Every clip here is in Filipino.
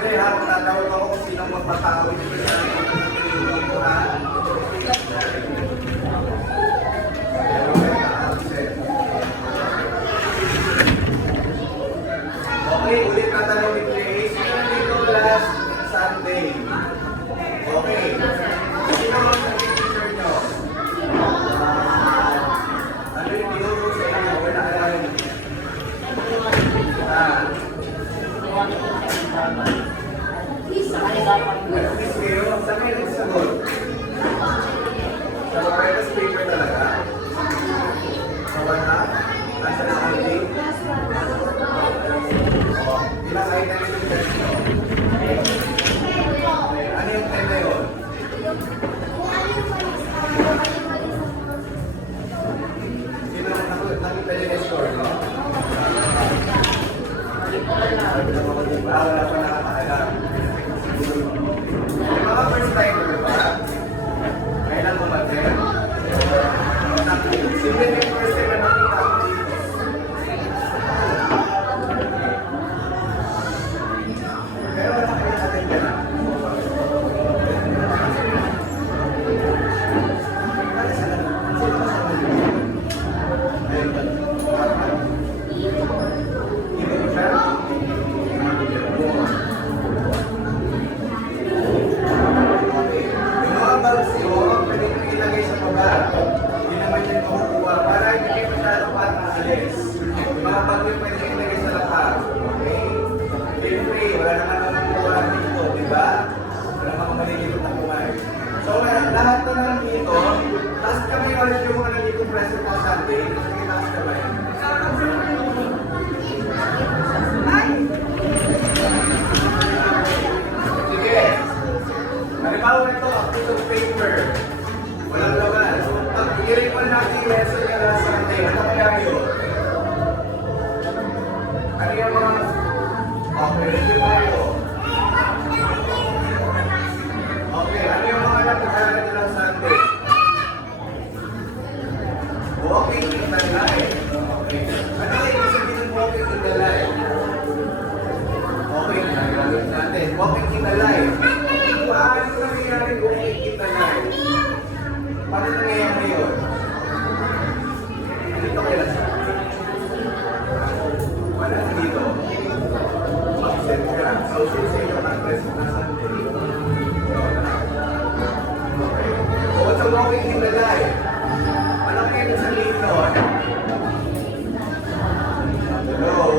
Siyempre ha, tatawag ako kung sinong magpapawid dito sa dito ha. Okay, ulit na tanong ni Grace. Sino dito last Sunday? Okay. Sino ang naging teacher nyo? Ano yung tinuro sa inyo? Wala ka lang. Nag-quiz kayo? Saan kayo nagsagot? Sa Loretta's paper talaga? Sa wala? Nasa Sunday? Ilang items yung test nyo? Ano yung time na yun? Sino nakita niyo yung score, no? Wala pa nakakaalam. Yung mga first timer ba? Kailan mo mag-test? Simple na yung first time na nakita ko dito. Pero wala kayo natin dyan. Lahat na lang dito, taas kamay ulit yung mga nandito present po Sunday, sige taas kamay. Sige, halimbawa ito, a piece of paper, walang laman. Pag i-recall natin yung lesson niya last Sunday, ano kaya yun? Ano yung mga, okay, review tayo. Okay, ano yung mga napagkalan nila Sunday? Walking in the light. Okay. Ano yung ibig sabihin ng walking in the light? Okay, nagagawin natin. Walking in the light. Paano nangyayari walking in the light? Paano nangyayari yun? Dito kayo lang sa wala dito. Mag-set ka. So, sa inyo mag-present na Sunday. What's a walking in the light? Ano kaya ito sabihin nun? Hello?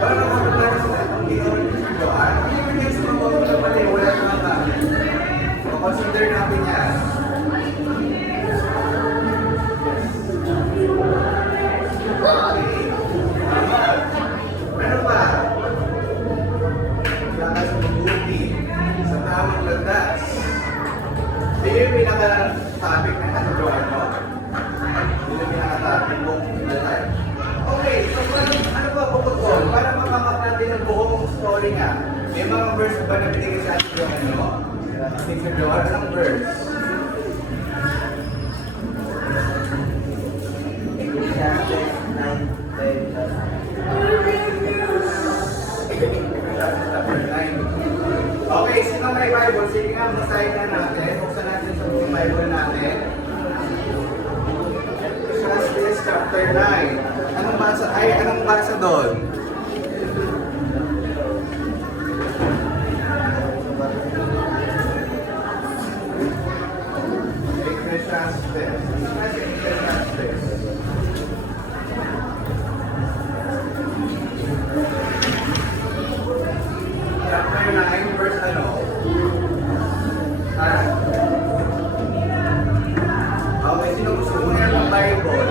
Wala na mga pagkara sa itong ginawa ni Sir Johan. Ano yung mga sa mga mga pati? Wala na mga consider natin yan. Okay. Ano ba? Landas mabuti sa tamang landas. Hindi yung pinaka-topic na natutuan mo. Hindi yung pinaka-topic mo. Okay, so ano ba bukod ko? Para makamak natin ang buong story nga. May mga verse ba na binigay sa atin yung ano? Sir Johan, anong verse? Ecclesiastes 9:10. Okay, sino may Bible? Sige nga, basahin na natin. Buksan natin sa Bible natin. Ecclesiastes chapter 9. Anong basa? Anong basa doon? Ecclesiastes. Chapter 9, verse ano? Okay, sino gusto mo yan ng Bible?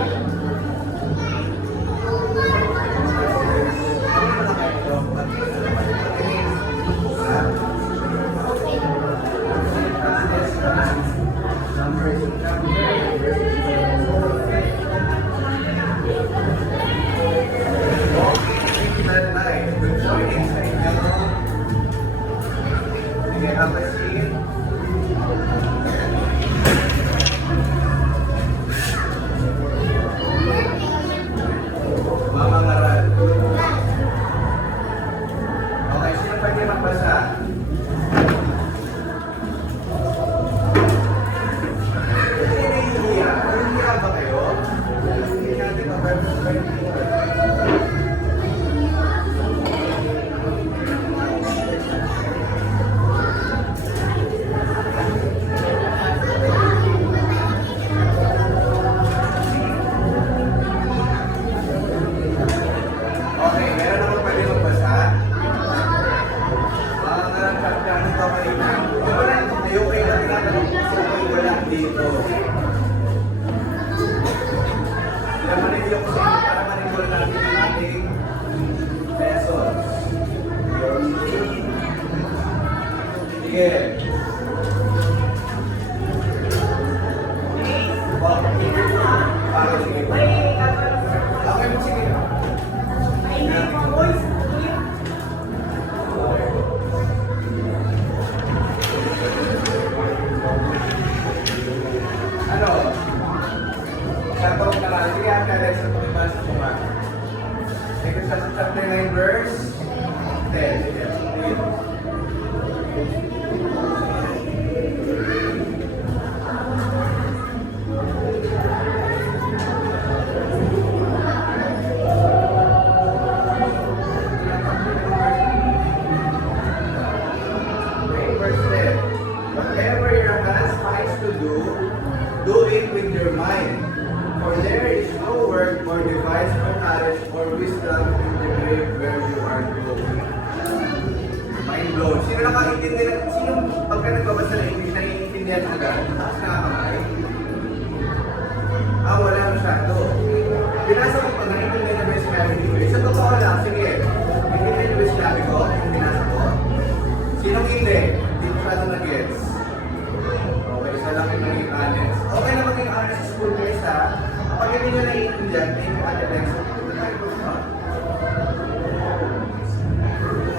Okay, meron naman pwede magbasa. Ganito kayo na. Wala, ayaw kayo na tinatanong kung kayo wala dito. Kaya manigil ko sa inyo para manigil natin ang ating lessons. Sige. Oh, sige. Okay mo, sige. Ano? Tapos na lang. Sige, ang kaya sa pagkabasa mo ba? Sige, sa chapter 9 verse 10. Sige, read. Verse 10. Whatever your hands finds to do it with your mind. For there is no word or device or knowledge or wisdom in the grave where you are going. Mind blown. Sino nakaintindi na? Sino pagka nagbabasa na English, naiintindihan agad? Tapos nakakamay? Wala masyado. Binasa ko pag naiintindihan na ba yung sinabi ni English? Sa totoo lang, sige. Intindihan na ba yung sinabi ko? Yung binasa ko? Sinong hindi? Hindi masyado na-gets. Okay, isa lang yung maging honest. Okay na maging honest sa school guys ha. Kapag hindi nyo naiintindihan, thank you Ate Alexa. Ito tayo po sa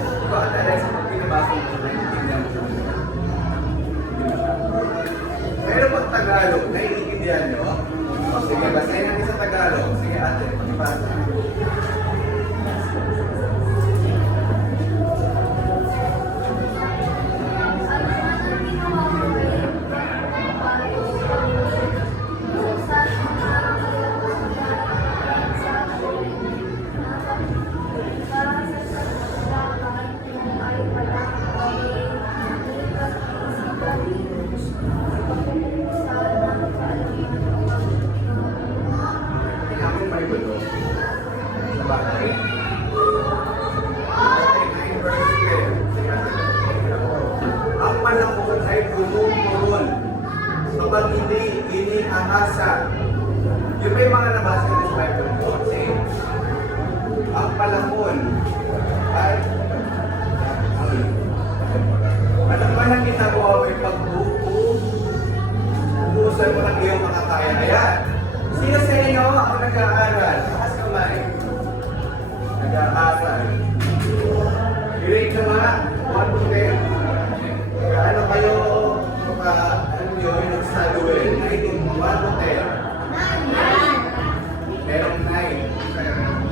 ito Ate Alexa, pag pinabasa mo, naiintindihan mo siya. Hindi masyado. Pero pag Tagalog, naiintindihan nyo? O sige, basahin natin sa Tagalog. Sige ate, pag-ibasa. Ang panahon ay bumuburon kapag hindi iniahasa. Yung may mga nabasa na sa Bible po, kasi ang panahon ay ano man ang ginagawa mo yung pag-uusan mo ng iyong makakaya. Ayan. Sino sa inyo ang nag-aaral? Taas kamay. Nag-aaral. I-rate na nga. 1 to 10. Ano kayo ano yun, nag-study well? 1 to 10. Merong 9.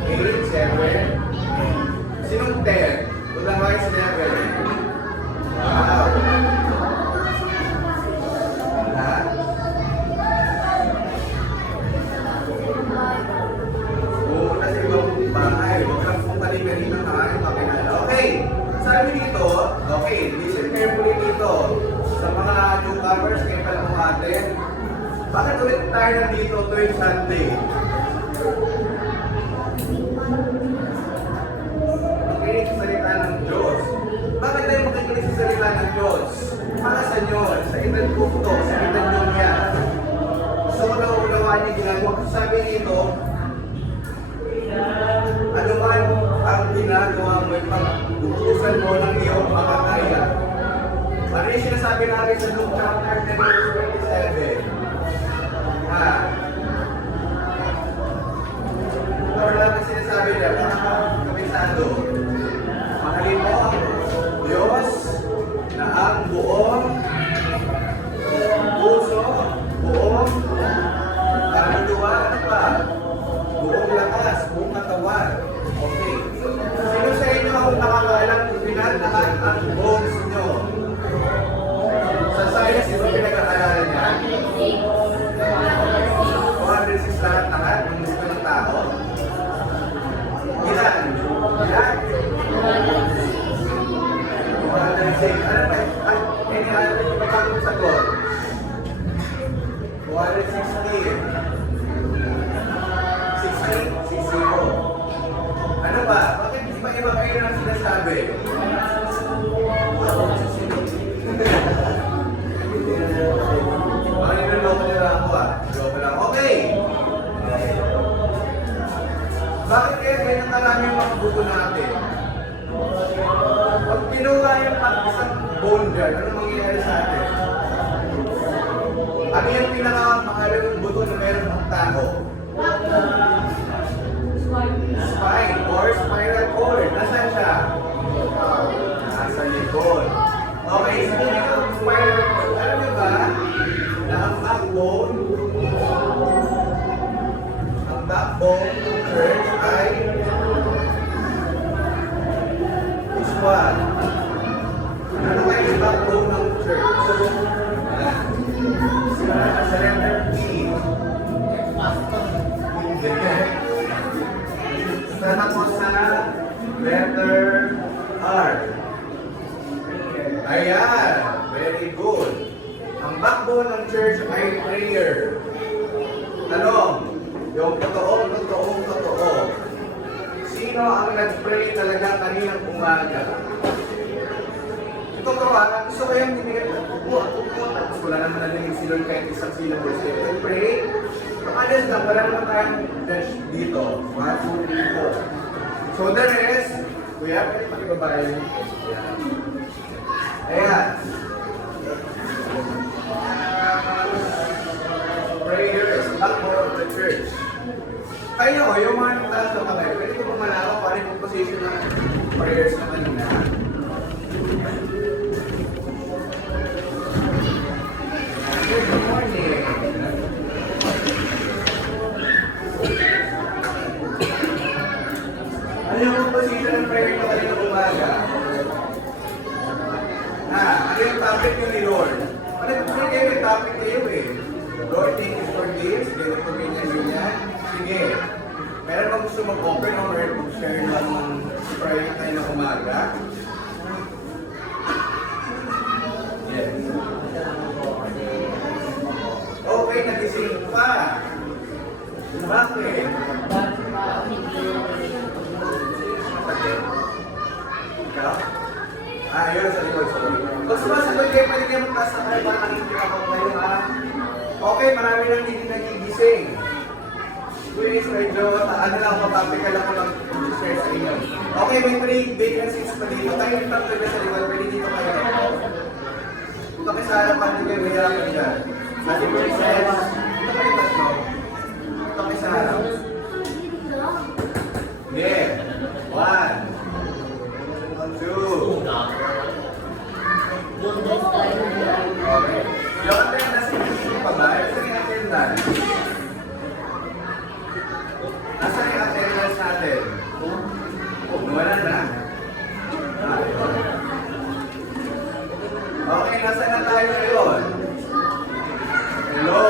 8, 7. Sinong 10? Wala nga yung 7. Wow. Pumunta sa ibang bahay. Huwag kang pumali-gali ng aking makilala. Okay. Sabi dito, okay, listen carefully dito. Sa mga newcomers, kayo pala mga atin. Bakit ulit tayo nandito tuwing Sunday? Makinig sa salita ng Diyos. Bakit tayo makikinig sa salita ng Diyos? Para sa inyo, sa edad ko to, sa edad nyo niya. So, nauunawaan niyo ginagawa ko. Sabi dito, ano man ang ginagawa mo, pag-uusan mo ng iyong makakaya. Ano yung sinasabi namin sa Luke chapter 10 verse 27? Or lang ang sinasabi niya, kabisado. Mahalin mo ang Diyos na ang buong puso, buong kaluluwa, ano pa? Buong lakas, buong katawan. Okay. Sino sa inyo ang nakakaalam kung pinatahan ang bones nyo? Sa science, ito pinag-aalala niya. 106 lahat ng gusto ng tao. Bakit kaya ganyan karami yung mga buto natin? Pag kinuha yung isang bone dyan, ano mangyayari sa atin? Ano yung pinakamahalagang buto na meron ng tao? Spine or spinal cord. Nasaan siya? Nasa likod. Okay, speaking of spinal cord, alam niyo ba na ang backbone ng church ay this one. Ano kayo yung backbone ng church? Sa letter P. Sana po sa letter R. Ayan, very good. Ang backbone ng church ay prayer. Tanong, yung totoo. Sino ang nag-pray talaga kaninang umaga? Ito gusto ko yung bibigyan ng tupo. Tapos wala naman nalilig si Lord kahit isang syllable. Pray. Pakalis lang, wala naman tayong judge dito. 1, 2, 3, 4. So the rest, kuya, pwede pakibabayan yung ayan. Prayer is backbone of the church. Kayo, yung mga nagtaas na kamay, pwede ko pong malaman kung ano yung position ng prayers na kanina. Good morning. Ano yung position ng prayer na kanina umaga? Ano yung topic nyo ni Lord? Ano yung topic kayo eh? Lord, thank you for this. Ganito ganyan. Sige. Meron bang gusto mag-open or mag-share lang ng prayer na tayo ng umaga? Yes. Okay, nagising pa. Bakit? Ikaw? Yun, sa likod. Kung sumasagot kayo, pwede kayo magtaas na kayo para nakikita ko kayo, ha? Okay, marami nang hindi nagigising. Please, medyo, ano lang, mapapikal ako lang share sa inyo. Okay, may 3 vacancies pa dito. Tayo yung tatlo na sa likod, pwede dito kayo. Ito kayo sa harapan, hindi kayo mahirapan dyan. Sa likod, says, ito kayo tatlo. Ito kayo sa harap. Hindi. 1. 2. Okay. Yung attendance, hindi pa ba? Nasaan yung attendance? Nasaan yung attendance natin? Wala na. Okay, nasaan na tayo ngayon? Hello?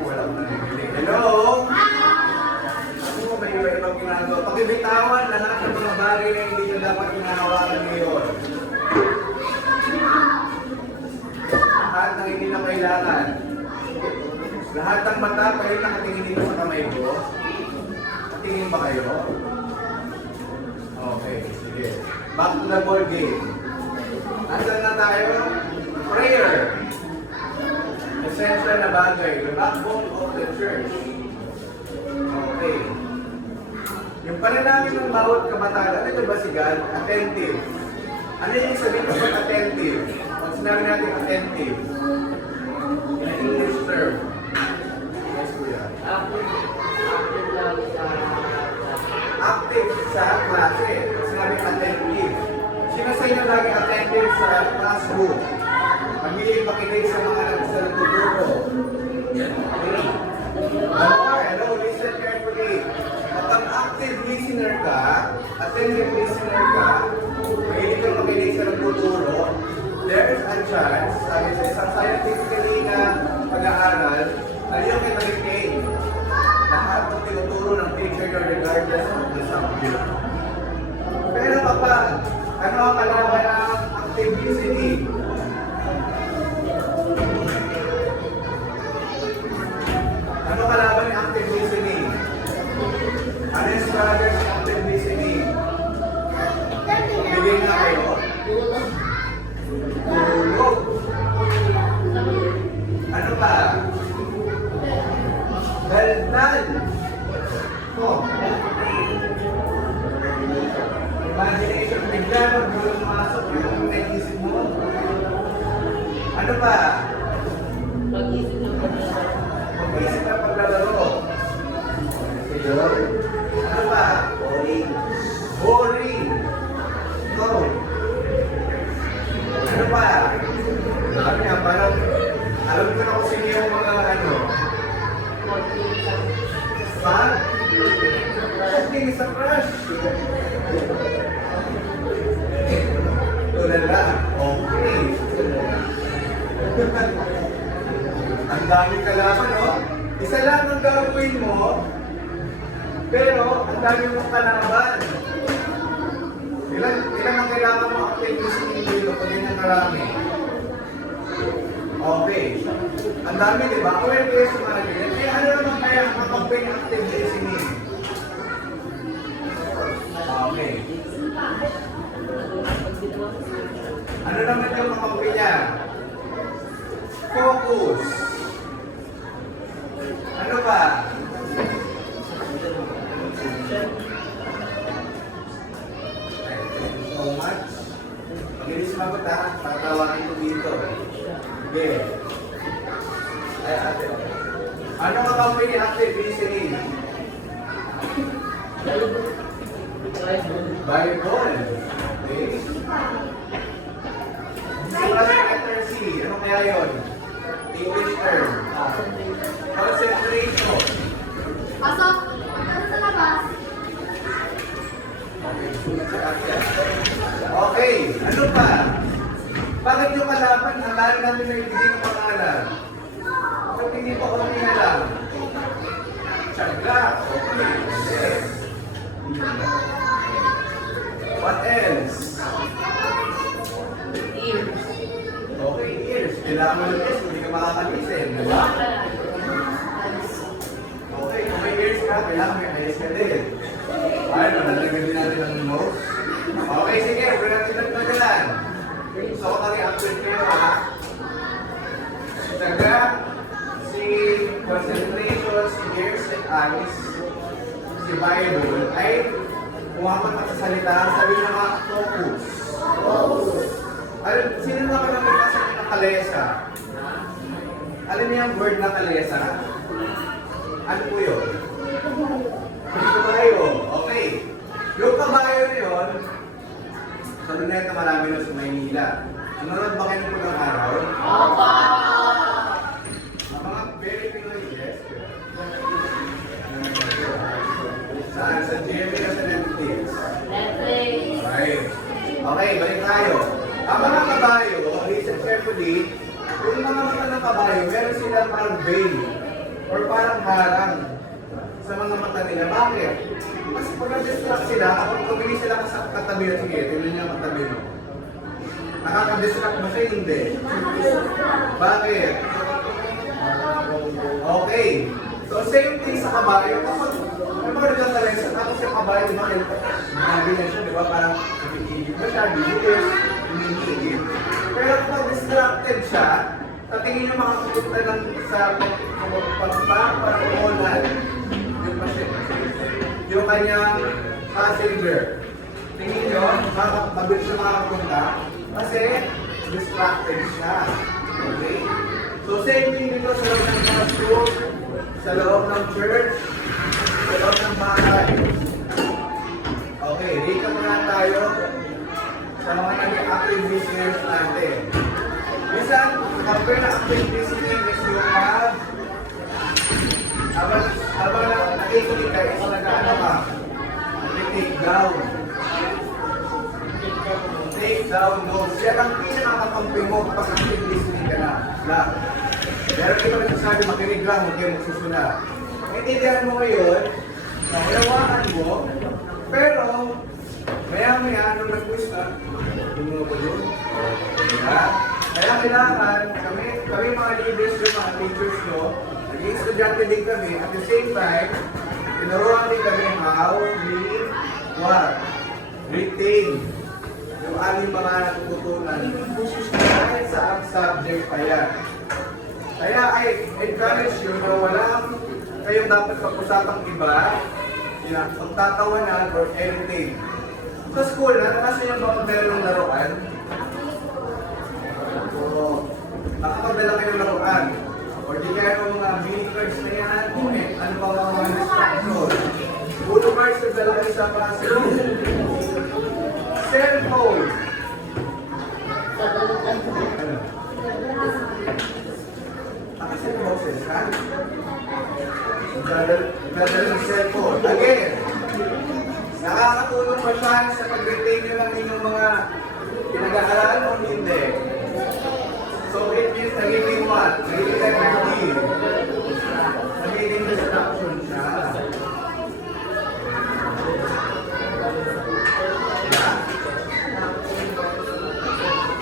Wala ko narinig. Hello? Ano ba yung ibang ginagawa? Pakibitawan na lahat ng mga bagay na hindi nyo dapat ginahawakan ngayon. Lahat ng hindi na kailangan. Lahat ng mata, pwede nakatingin dito sa kamay ko. Tingin ba kayo? Okay, sige. Back to the ball game. Nasaan na tayo? Prayer. Essential na bagay. The backbone of the church. Okay. Yung pananangin ng bawat kabataan, ano ito ba si God? Attentive. Ano yung sabihin ko pag attentive? Pag sinabi natin attentive, in English term. Yes, kuya. Active sa klase. Pag sinabi attentive. Sino sa inyo lagi attentive sa classroom? Pagiging makinig sa mga nagtuturo. Hello, listen carefully. At ang active listener ka, attentive listener ka, mahilig kang makinig sa nagtuturo, there's a chance, sabi sa isang scientifically na pag-aaral, na yung kinalitin lahat ng tinuturo ng teacher nyo regardless of the subject. Pero kapag ano ang kalaban ng active listening? Yun. Ano ba? Boring. Boring. Ito. Ano ba? Sabi nga, parang alam ko na kung sino yung mga ano. Fun? Something is a crush. Tulala. Okay. Ang daming kalaban, no? Isa lang ang gagawin mo, pero ang dami mong kalaban. Ilan ang kailangan mo activities dito pag ganyan karami? Okay. Ang dami, di ba? Aware kayo sa mga ganyan. Eh, ano naman kaya ang campaign activities ini? Okay. Ano naman yung kakampi niya? Focus. Ano ba? So much. Pag-inis magot ha, tatawagin ko dito. Sige. Ay, ate. Ano kakampi ni active listening? Bible. Okay. Letter C. Ano kaya yun? English term. Concentration. Pasok! Ano sa labas? Okay. Ano pa? Bakit yung kalaban, ang lalo natin na ibigay ng pangalan? Bakit hindi pa okay na lang? Tiyaga. Okay. What else? Ears. Okay, ears. Kailangan mo ng ears, hindi ka makakalisin, di ba? Okay, kung may ears ka, kailangan may eyes ka din. Ay, manalagyan din natin ang nose. Okay, sige, huwag natin nagmagalan. So, kami-active kayo, ha? Taga, si concentration, si ears and eyes, si Bible, ay kumaman magsasalita, sabi niya mga focus. Sino na ka nagbasa ng kalesa? Alam niyo yung word na kalesa? Ano po yun? Kabayo. Okay. Yung kabayo na yun, sa luneta marami na sa Maynila. Sunod ba kayo po ng araw? Opo! Ang mga very Pinoy, yes. Saan? Sa GMA o sa Netflix? Netflix. Okay. Okay, balik tayo. Ang mga kabayo, listen carefully, yung mga mata ng kabayo, meron silang parang veil or parang harang sa mga mata nila. Bakit? Kasi pag na-distract sila, kapag tumili sila sa katabi, sige, tingnan niyo ang katabi mo. Nakaka-distract mo siya, hindi. Bakit? Okay. So, same thing sa kabayo. Kapag may mga nagkatalesa, tapos yung kabayo, di ba, ganyan siya, di ba, parang nakikigil ba siya, bilis, hinihigil. Pero kapag distracted siya, tatingin niyo makapunta lang sa pagpapakulan yung pasyente. Yung kanyang passenger. Tingin niyo, mabilis siya makapunta kasi distracted siya. Okay? So, same thing dito sa loob ng classroom, sa loob ng church, sa loob ng bahay. Okay, recap muna tayo sa mga naging active listeners natin. Minsan, compare na active listening is yung habang nakikinig ka, is nag-ano ka, take down. Take down notes. Yan ang pinakakampi mo kapag active listening ka na. Lang. Pero ito nagsasabi, makinig lang, huwag kayo magsusunod. Intindihan mo ngayon, naunawaan mo, pero maya-maya, nung nag-quiz ka, mo ba yun? Diba? Kaya kailangan, kami mga leaders ko, mga teachers ko, naging estudyante din kami, at the same time, tinuruan din kami how we what? Retain yung aming mga natututunan. Kahit sa subject pa yan. Kaya I encourage you na wala kayong dapat pag-usapang iba, pagtatawanan or anything. Sa school, nakakasa yung mga meron ng laruan. So, nakapagdala kayo ng laruan. Or di kaya yung mga mini cards na yan, ano pa mga distraction. sa classroom? Cellphone. Ano? Kasi yung boses, ha? Nagdadala ng cellphone. Again, nakakatulong ba siya sa pag-retain nyo ng inyong mga pinag-aaralan o hindi? So it means nagiging what? Nagiging effective. Nagiging distraction siya.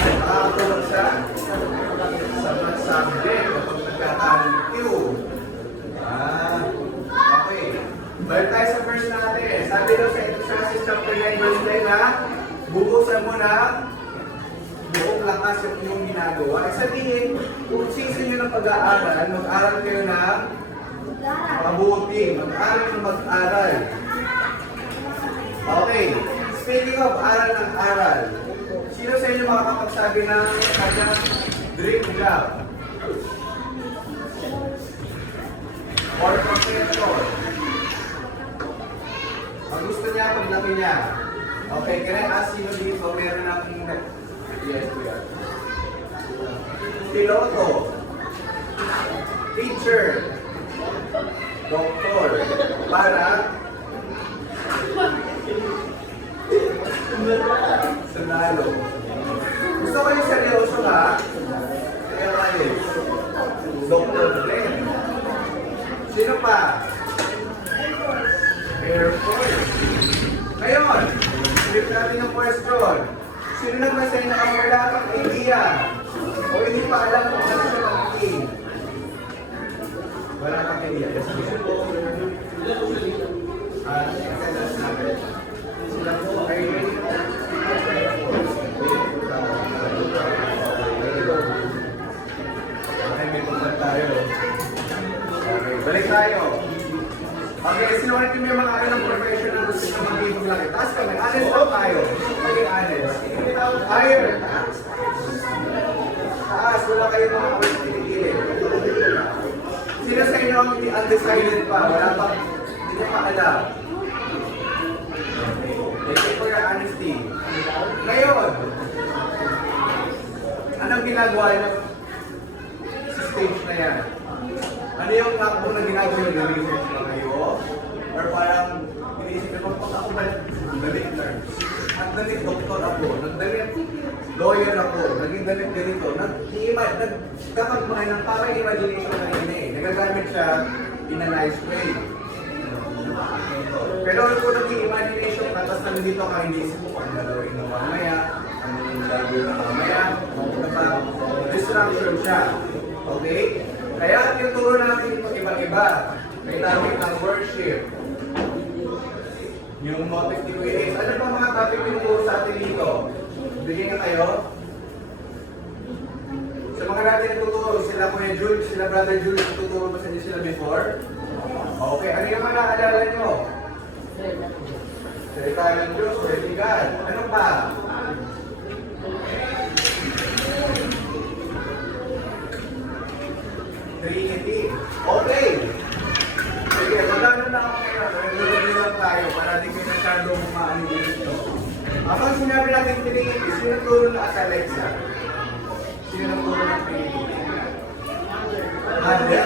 Nakakatulong siya sa mga subject kapag nagkaka-review. Okay. Balik tayo sa verse natin. Sabi daw sa Ecclesiastes chapter 9 verse 9 na bukusan mo na buong lakas yung iyong ginagawa. Ay sabihin, kung sisin nyo ng pag-aaral, mag-aaral kayo ng mabuti. Mag-aaral ng mag-aaral. Okay. Speaking of aral ng aral, sino sa inyo makakapagsabi ng kanyang dream job? Or profession? Ang gusto niya, paglaki niya. Okay, can I ask sino dito meron ng... Yes, we are. Piloto. Teacher. Doktor. Para... Sundalo. Gusto ko yung seryoso ha? Kaya kayo. Doktor Glenn. Sino pa? Air Force. Ngayon, flip natin yung question. Sino naman sa inyo ang wala kang idea? O hindi pa alam kung ano siya magiging? Wala kang idea. Yes, gusto po. Attendance natin. Sila po ay may puntan tayo. Okay, balik tayo. Okay, sino ulit yung may mga ano ng profession na gusto nyo magiging laki? Taas kami, honest lang tayo. Maging honest. Higher. Taas, wala kayo mga kawin pinigilin. Sino sa inyo ang undecided pa? Wala pa, hindi ko pa alam. Thank you for your honesty. Ngayon, anong ginagawa nyo sa stage na yan? Ano yung nakbo na ginagawa nyo? Na-research na kayo? Or parang iniisip nyo, pag ako nagdalit nurse, nagdalit doktor ako, nagdalit lawyer ako, naging dalit ganito, nagkakagmay ng parang imagination na rin eh. Nagagamit siya in a nice way. Pero kung nag-i-imagination ka, tapos nandito ka, hindi isip mo kung ano gagawin mo mamaya, anong gagawin na mamaya, distraction siya. Okay? Kaya tinuturo natin ito iba-iba. May topic ng worship. Yung motive ni Kuya Ace. Ano pa mga topic yung turo sa atin dito? Bigyan na kayo. Sa mga natin natuturo, sila Kuya Jules, sila Brother Jules, natuturo ba sa inyo sila before? Okay, ano yung mga naalala nyo? Salita ng Diyos, Holy God. Ano pa? Trinity. Okay. Sige, magano na ako ngayon. Nag-review lang tayo para di kayo masyadong maano dito. Kapag sinabi natin Trinity, sino turo na sa Alexa? Sino turo ng Trinity? Mother?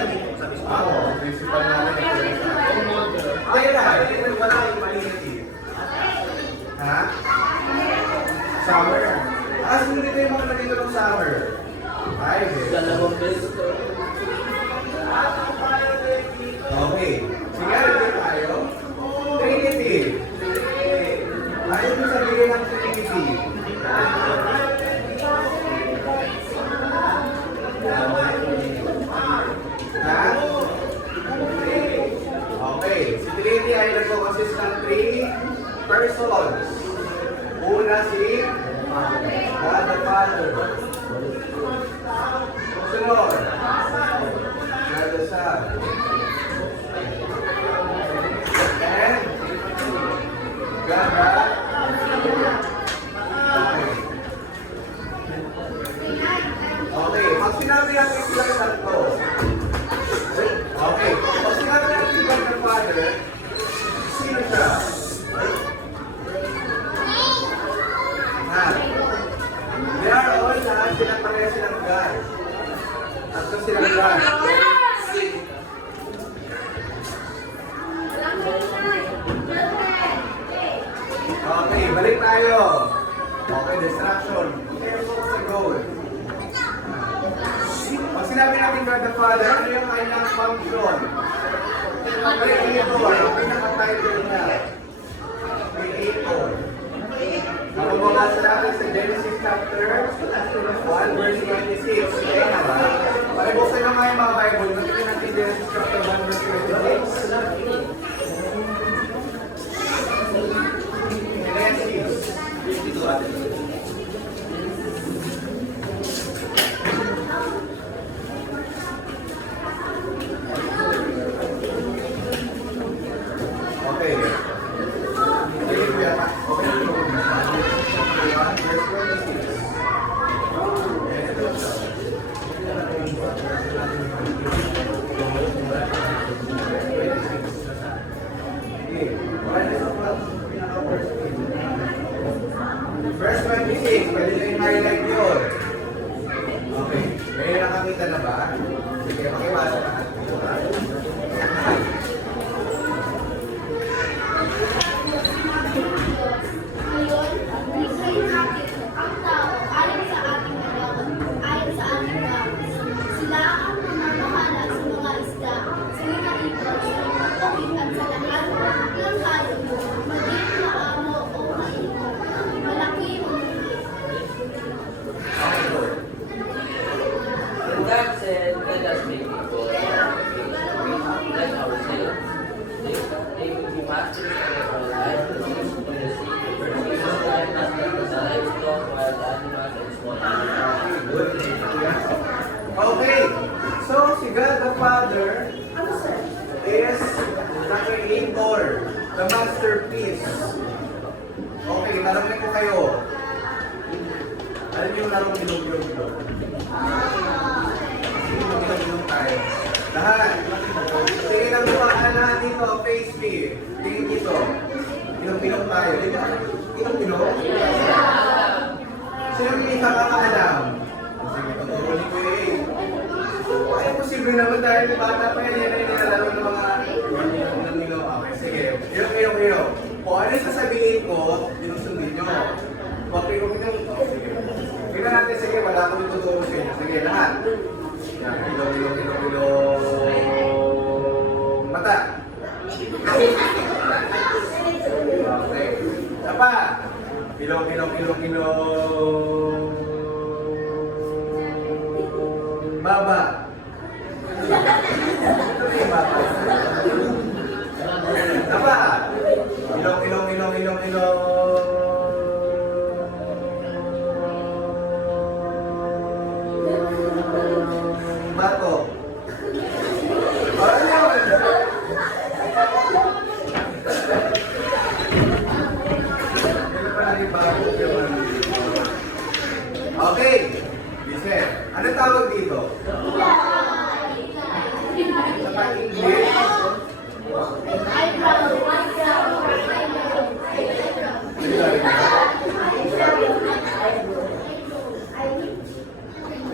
Ako, principal namin. Kaya na, wala yung Trinity. Ha? Summer? Sino dito yung mga nandito ng summer? Ay, dalawang beses. Okay. Sige, repeat tayo. Trinity. Ano yung sabihin ng Trinity? Ha? Okay. Si Trinity ay nagkakonsist ng 3 persons. Una si God the Father. Sunod. God the Son. And God the Okay. Pag sinabi natin silang santo. Okay. Pag sinabi natin God the Father, sino siya? Okay, balik tayo. Okay, distraction. Okay, focus sa goal. Pag sinabi natin God the Father, ano yung kanyang function? Creator. Ang pinaka-title niya. Creator. Nakababasa natin sa Genesis chapter 1 verse 26. Okay na ba? Pakibuksan na nga yung mga Bible. Nakikita natin Genesis chapter 1 verse 26. Okay. Sige, kuya. Okay. Verse 26. Verse 26, pwede na yung highlight yun. Okay. May nakakita na ba? Sige, makiwasa na. Ngayon, likhain natin ang tao ayon sa ating nagawa, ayon sa ating nais. Sila ang mamamahala sa mga isda, sa mga ibon, sa mga tubig at sa lahat ng hayop, maging maamo o maingat, malaki o maliit. Okay, Lord. And God said, let us make people like ourselves. They will be masters of all life, the fish of the sea, the birds of the sky, the livestock, wild animals, and small animals. Okay. So, si God the Father is the creator, the masterpiece. Okay, tanongin ko kayo. Alam niyo yung larong bilog-bilog? Bilog-bilog tayo. Lahat. Tingin ang mukhaan na dito, face me. Tingin dito. Bilog-bilog tayo. Di ba? Bilog-bilog? Sino yung hindi nakakaalam? Sige, pag-uuli ko eh. Ay, posible naman dahil bata pa yan. Yan ay nilalaro ng mga nilo. Okay, sige. Hiro. Kung ano yung sasabihin ko, yun ang sundin nyo. Huwag kayo sige. Tingnan natin, sige, wala akong ituturo sa inyo. Sige, lahat. Yan, kilo. Mata. Okay. Isa pa. Kilo. Baba. Ito na yung baba. Isa pa. Kilo. Bato. Ano yun? Ano pala yung bato? Okay. Listen. Ano tawag dito? Sa pag-English?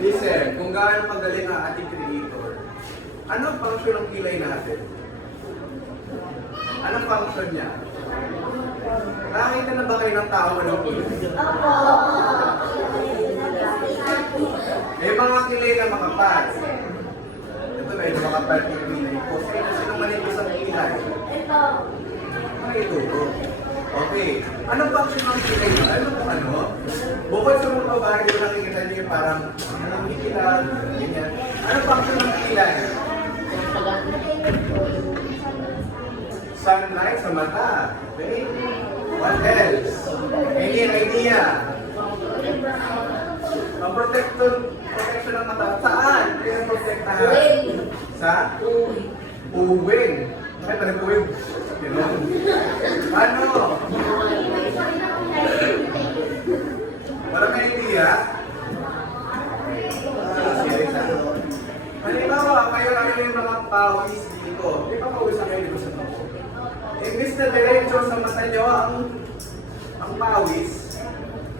Listen, kung gaano magaling ang ating creator, anong function ng kilay natin? Anong function niya? Nakakita na ba kayo ng tao ng kilay? May mga kilay na makapal. Ito medyo makapal yung kilay ko. Sino manipis ang kilay? Ano ito? Okay. Anong function ng kilay mo? Ano? Bukod sa mga babae, di ba nakikita niyo yung parang nangikilan, ganyan. Anong function ng kilay? Sunlight sa mata. Okay? What else? Any idea? Ang protection ng mata. Saan? Pinaprotektahan? Sa? Uwing. Ay, panag-uwing. Ano? Wala may idea? Halimbawa, kayo lang yung mga pawis dito. Di ba pawis ang kayo dito sa mata? Imbis na diretso sa mata nyo ang pawis,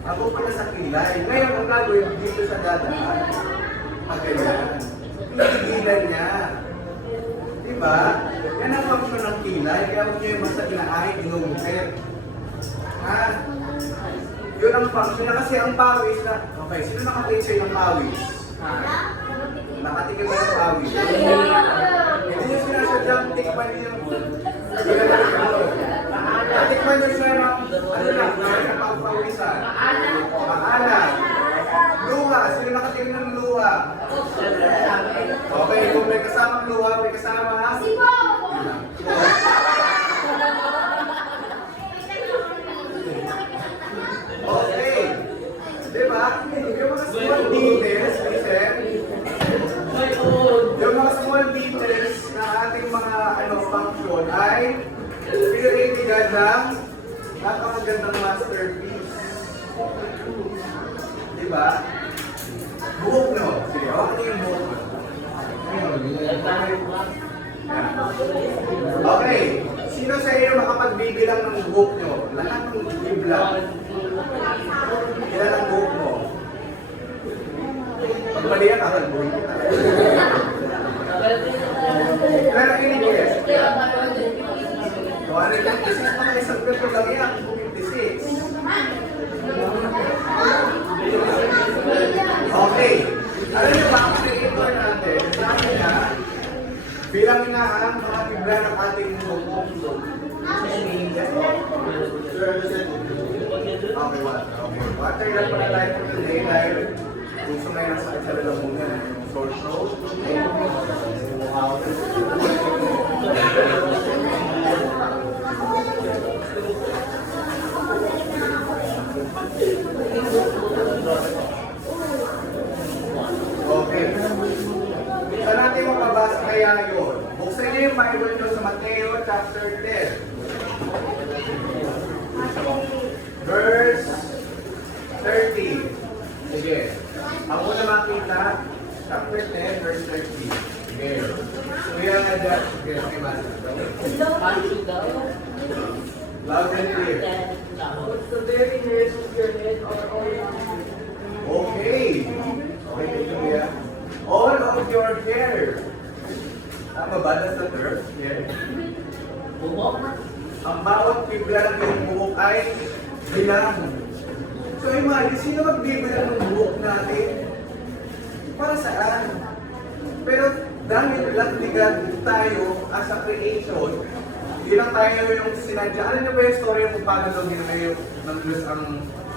ako pala sa kilay. Ngayon, ang gagawin dito sa dadaan, ganyan. Pinigilan niya. Diba? Yan ang function ng kilay. Kaya huwag nyo yung masag na ay inumit. Ha? Yun ang function na kasi ang pawis na... Okay, sino nakatingin sa'yo ng pawis? Nakatingin ba ng pawis? Hindi nyo sinasadyang tikman yung... Tikman nyo siya ng... Ano lang, ng pagpawisan. Maalat. Luha. Sino nakatingin ng luha? Okay, kung may kasamang luha, may kasama... Okay. Diba? Yung mga small details, listen. Yung mga small details na ating mga function ay pinag-ibigan ng napakagandang masterpiece. Diba? Buhok no? Sige, ano yung buhok no? Okay. Sino sa inyo makapagbibilang ng buhok nyo? Lahat ng bibilang. Ilan ang buhok mo? Pag mali yan, kakalbuhin ko talaga. Ilan ang inigis? 256 pa na isang pito lang yan. 56. Okay. Alam niyo ba, ang creator natin, sabi niya, bilang nga ang mga bibla ng ating buhok. Okay, what? Okay. Water lang pala tayo for today dahil gusto na yung sa lang muna yung source show. Wow. Okay. Saan natin mababasa kaya yun? Buksan niyo yung Bible nyo sa Mateo chapter 10. Verse 30. Sige. Ang una makita, chapter 10, verse 30. Sige. Kuya nga dyan. Sige, makimasa. Loud and clear. What's the very hairs of your head are all young? Okay. Okay, Kuya. All of your hair. Tama ba? That's the term? Yeah. Ang bawat bigla ng iyong buhok ay bilang. So imagine, sino magbibilang ng buhok natin? Para saan? Pero dahil lakligan tayo as a creation, ilang tayo yung sinadya. Ano niyo ba yung story kung paano daw ginawa ng Diyos ang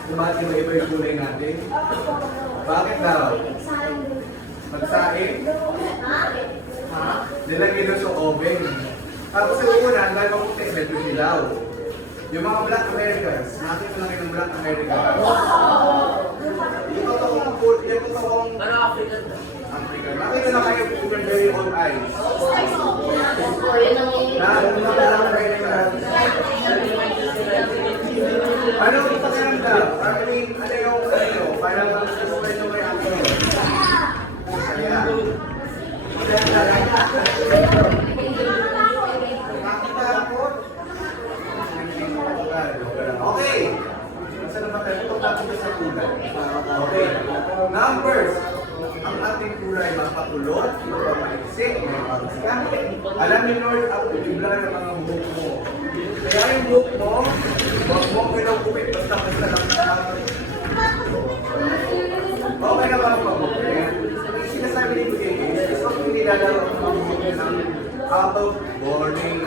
umati na iba yung kulay natin? Bakit daw? Magsaing? Ha? Nilagay doon sa oven. Tapos yung una, dahil mabuti, medyo silaw. Yung mga Black Americans, nakita lang yung Black Americans. Yung totoong food, yung totoong Ano African? African. Nakita na kayo with your very own eyes. Na Black Americans. Ano ang pakiramdam? I mean, ano yung parang gusto nyo may ako. Kaya, nakakatakot. Okay. Saan naman tayo? Punta ko sa kulay. Okay. Numbers. Ang ating kulay mapatulot, mapamaisip, mapamaska. Alam ni Lord ang bibla ng mga buhok mo. Kaya yung buhok mo, huwag mo pinagupit basta-basta lang na. Okay na ba ang pamukit? Sinasabi ni Kuya gusto ko nilalaro ang mga buhok ng out of warning.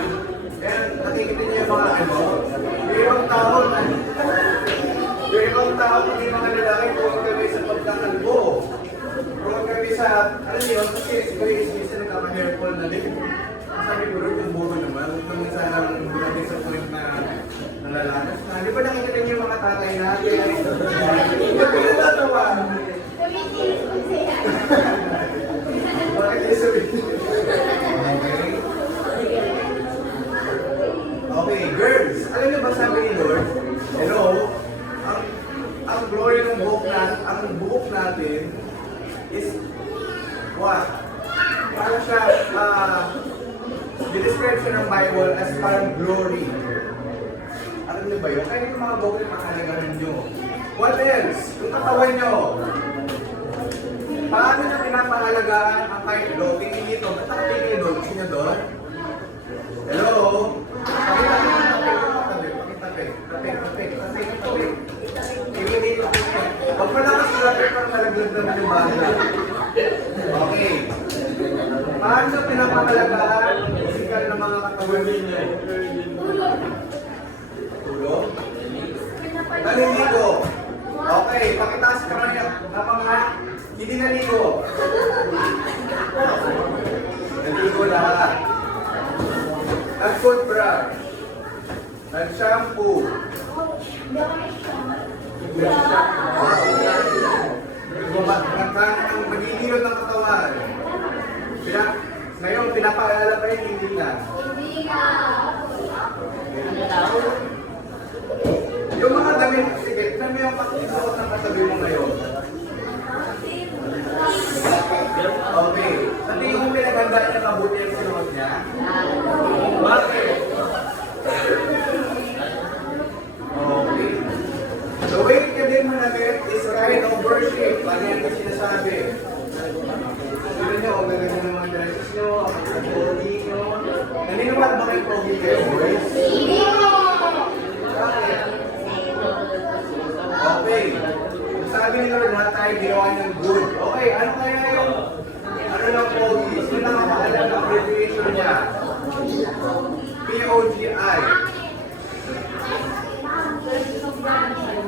Kaya nakikita niyo yung mga yung ibang tao, hindi mga lalaki kung kami sa pagkakalbo. Kung kami sa, ano yun, kasi siguro isa nagkaka-hairfall na din. Sabi ko rin, yung buho naman, kung sana natin sa point na nalalanas na. Di ba nakikita niyo yung mga tatay natin? Hindi ko natatawa. Bakit yung sabihin? Okay, girls, alam niyo ba sabi ni Lord? Hello? Ang glory ng buhok natin is what? Para siya, describe siya ng Bible as parang glory. Alam niyo ba yun? Kaya yung mga buhok yung makalagaran nyo. What else? Yung katawan nyo. Paano nyo pinapahalagaan ang kahit hello? Tingin dito. Ba't nakatingin doon? Gusto nyo doon? Hello? Pakita. naman yung banda. Okay. Paano pinapakalagaan ang physical ng mga katawan ninyo? Tulog? Naliligo. Okay, pakitaas ka man yan. Napanga, hindi naligo. Naligo lahat. Nag-footbrush. Nag-shampoo. Magigilod ng katawan. Ngayon, pinapaalala pa yun, hindi na. Hindi na. Yung mga damit, sige, saan mo yung pakisuot ng katabi mo ngayon? Okay. Sa tingin mo pinagandaan niya mabuti ang sinuot niya? Bakit? Okay. The way ka din managit is kind of worship. Ano yan yung sinasabi? Sino niyo, o gagawin ng mga dresses niyo, ang pogi niyo. Naniniwala ba kayo pogi kayo, boys? Bakit? Okay. Sabi ni Lord, lahat tayo ginawa niyang good. Okay, ano kaya yung ano ng pogi? Sino nakakaalam ng abbreviation niya? P-O-G-I.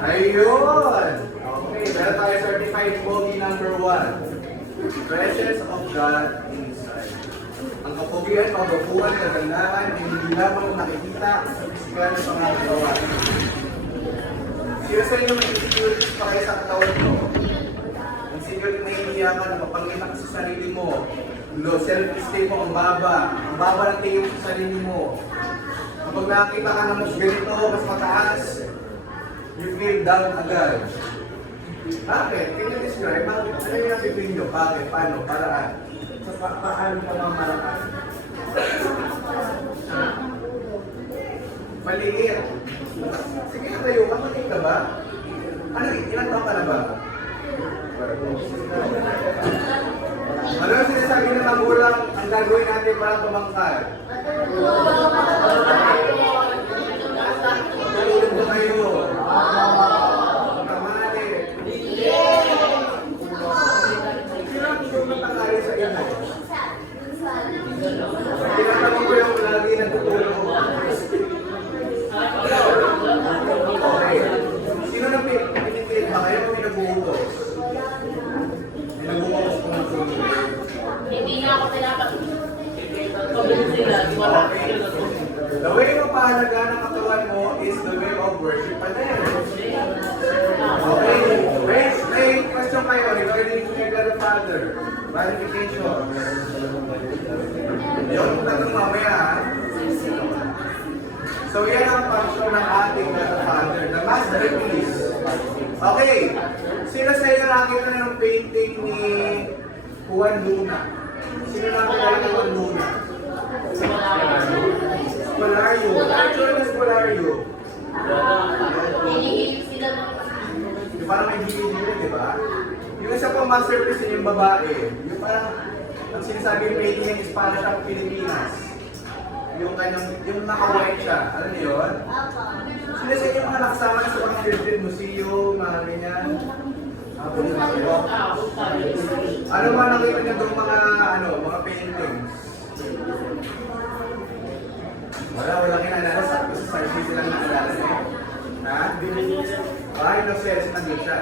Ayun! Okay, meron tayo certified pogi number 1. Presence of God inside. Ang kapogian, kagupuan, kagandahan, hindi lamang nakikita sa pisikal ng pangangagawa. Sino sa inyo may insecurities pa kayo sa katawan mo? Insecurity na iniyakan, napapangita ka sa sarili mo. Low self-esteem mo, ang baba. Ang baba ng tingin mo sa sarili mo. Kapag nakakita ka na mas ganito, mas mataas, you feel down agad. Bakit? Can you describe? Bakit? Ano yung pipin nyo? Bakit? Paano? Paraan? Paano ka mga maraan? Maliit. Sige, tayo ka. Maliit ka ba? Ano? Ilan taon ka na ba? Ano ang sinasabi ng magulang ang gagawin natin para tumangkal? Matulog ba kayo? Kamali. Sino ang gusto matakali sa inyo? Tinatanong ko yung lagi nagtutulong. Okay. Sino nang pinipilit ba kayo o pinabuhutos? Pinabuhutos ko ng tulong. Hindi na ako pinapakita. Okay. The way mo pahalagaan ng katawan mo is the way of worship pa din. Okay. May question kayo regarding to your God the Father. Clarification. Yung tanong mamaya ha. So yan ang function ng ating God the Father, the masterpiece. Okay. Sino sa inyo nakita na ng painting ni Juan Luna? Sino nakita ni Juan Luna? Spolario. Actually, na Spolario. Hinihilig sila ng Yung parang may gilid-gilid, di ba? Yung isa pang masterpiece yun yung babae. Yung parang, ang sinasabi ng painting is para siyang Pilipinas. Yung kanyang, yung naka-white siya. Alam niyo yun? Sino sa inyo mga nakasama na sa mga Philippine Museum, mga ganyan? Ano ba nakita niyo itong mga, mga paintings? Wala kinalala sa society silang nakilala niya. Ha? Ay, no sense, nandun siya.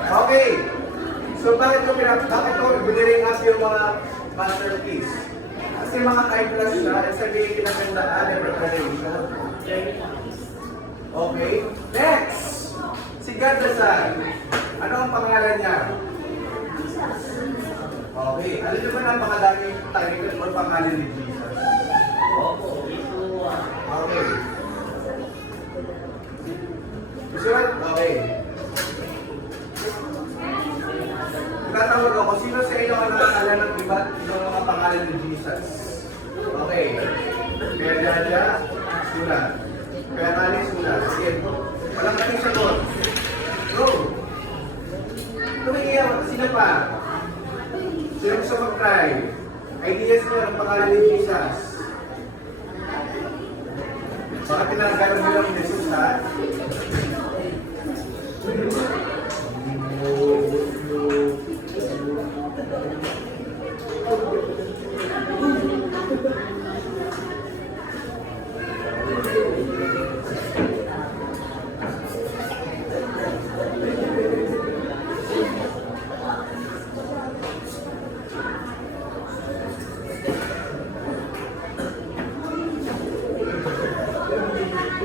Okay. So bakit ko biniring up yung mga masterpiece? Kasi mga timeless siya, at sabihin pinagandaan and preparation. Okay. Next! Si God the Son. Ano ang pangalan niya? Okay. Alam niyo ba napakadaming title or pangalan ni Jesus? Okay. Susunod? Okay. Tatawag ako, sino sa inyo ang nakakala ng iba ng mga pangalan ni Jesus? Okay. Kaya Jaja, sulat. Kaya Kali, sulat. Sige. Walang kasing sagot. Go! Tumingiyaw, sino pa? Sino gusto mag-try? Ideas mo ng pangalan ni Jesus. Baka pinagkaroon mo lang Jesus, ha?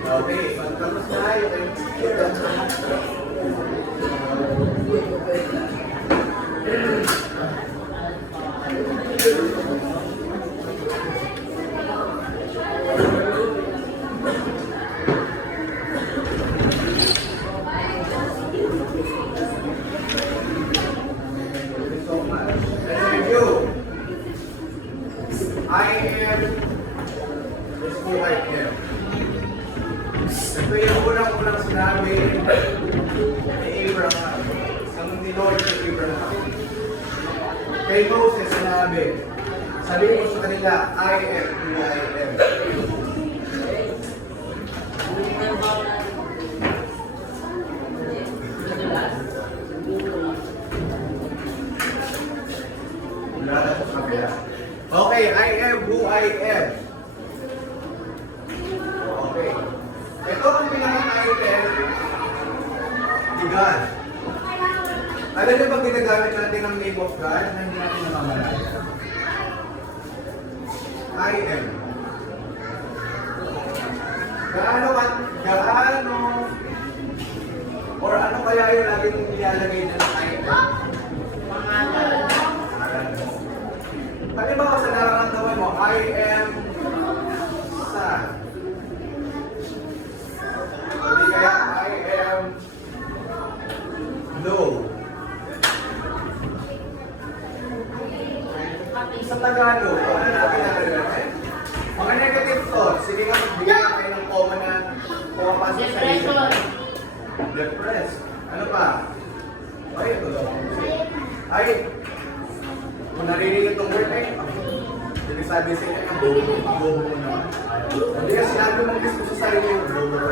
Okay, pagkatapos na, you can hear. So much. Let's review. I am. Let's go right here. Ito yung unang-unang sinabi ni Abraham. Ang ni Lord kay Abraham. Kay Moses sinabi, sabihin mo sa kanila, I am who I am. Wala na sa kabila. Okay, I am who I am. Okay. Ito ang pinaka-title ni God. Alam niyo pag ginagamit natin ang name of God na hindi natin namamalaya? I am. Gaano or ano kaya yung laging nilalagay na ng I am? Pangalan mo. Halimbawa sa nararamdaman mo, I am sad. Hindi kaya I am low. Sa Tagalog, ano na pinagagalit? Mga negative thoughts, sige nga magbigay kayo ng coma na pumapasok sa iyo. Depressed. Ano pa? Ay, ito daw. Ay, kung narinig itong word ay, hindi sabi sa inyo, ang bobo mo naman. Hindi ka sinabi mong gusto sa sarili yung bobo ko.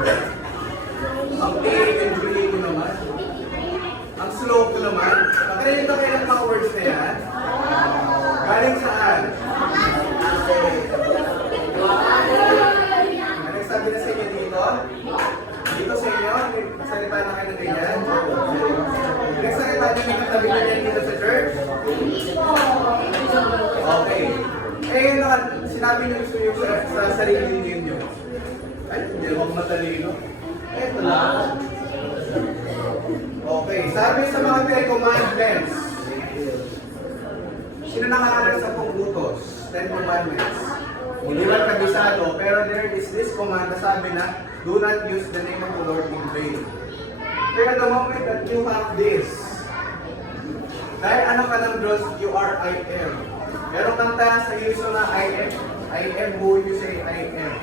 Ang enjoy ko naman. Ang slow ko naman. Pagkarinig ka kayo ng mga words na yan, galing saan? Ano yung sabi na sa inyo dito? Dito sa inyo? Salita na kayo ng ganyan? Nagsalita niyo may katabi na yan dito sa church? Okay. Eh yun naman, sinabi niyo gusto niyo sa sarili ninyo. Ay, hindi ako matalino. Eto lang. Okay, sabi sa mga 10 commandments. Sino nakakalang sa utos? 10 commandments. Hindi lang kabisado, pero there is this command na sabi na, do not use the name of the Lord in vain. Pero the moment that you have this, dahil ano ka ng Diyos, you are I am. Pero kanta sa Yesu na I am who you say I am.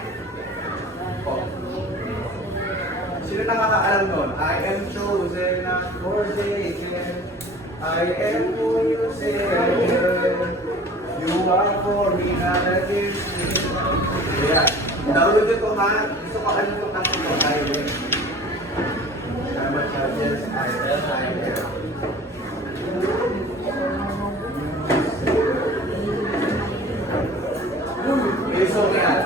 Oh. Sino nakakaalam nun? I am chosen, not forsaken. I am who you say I am. You are for me, not against me. Yeah. Download ito ha. Gusto ko ano itong kanta ko? I am. Yes, I am. So yan,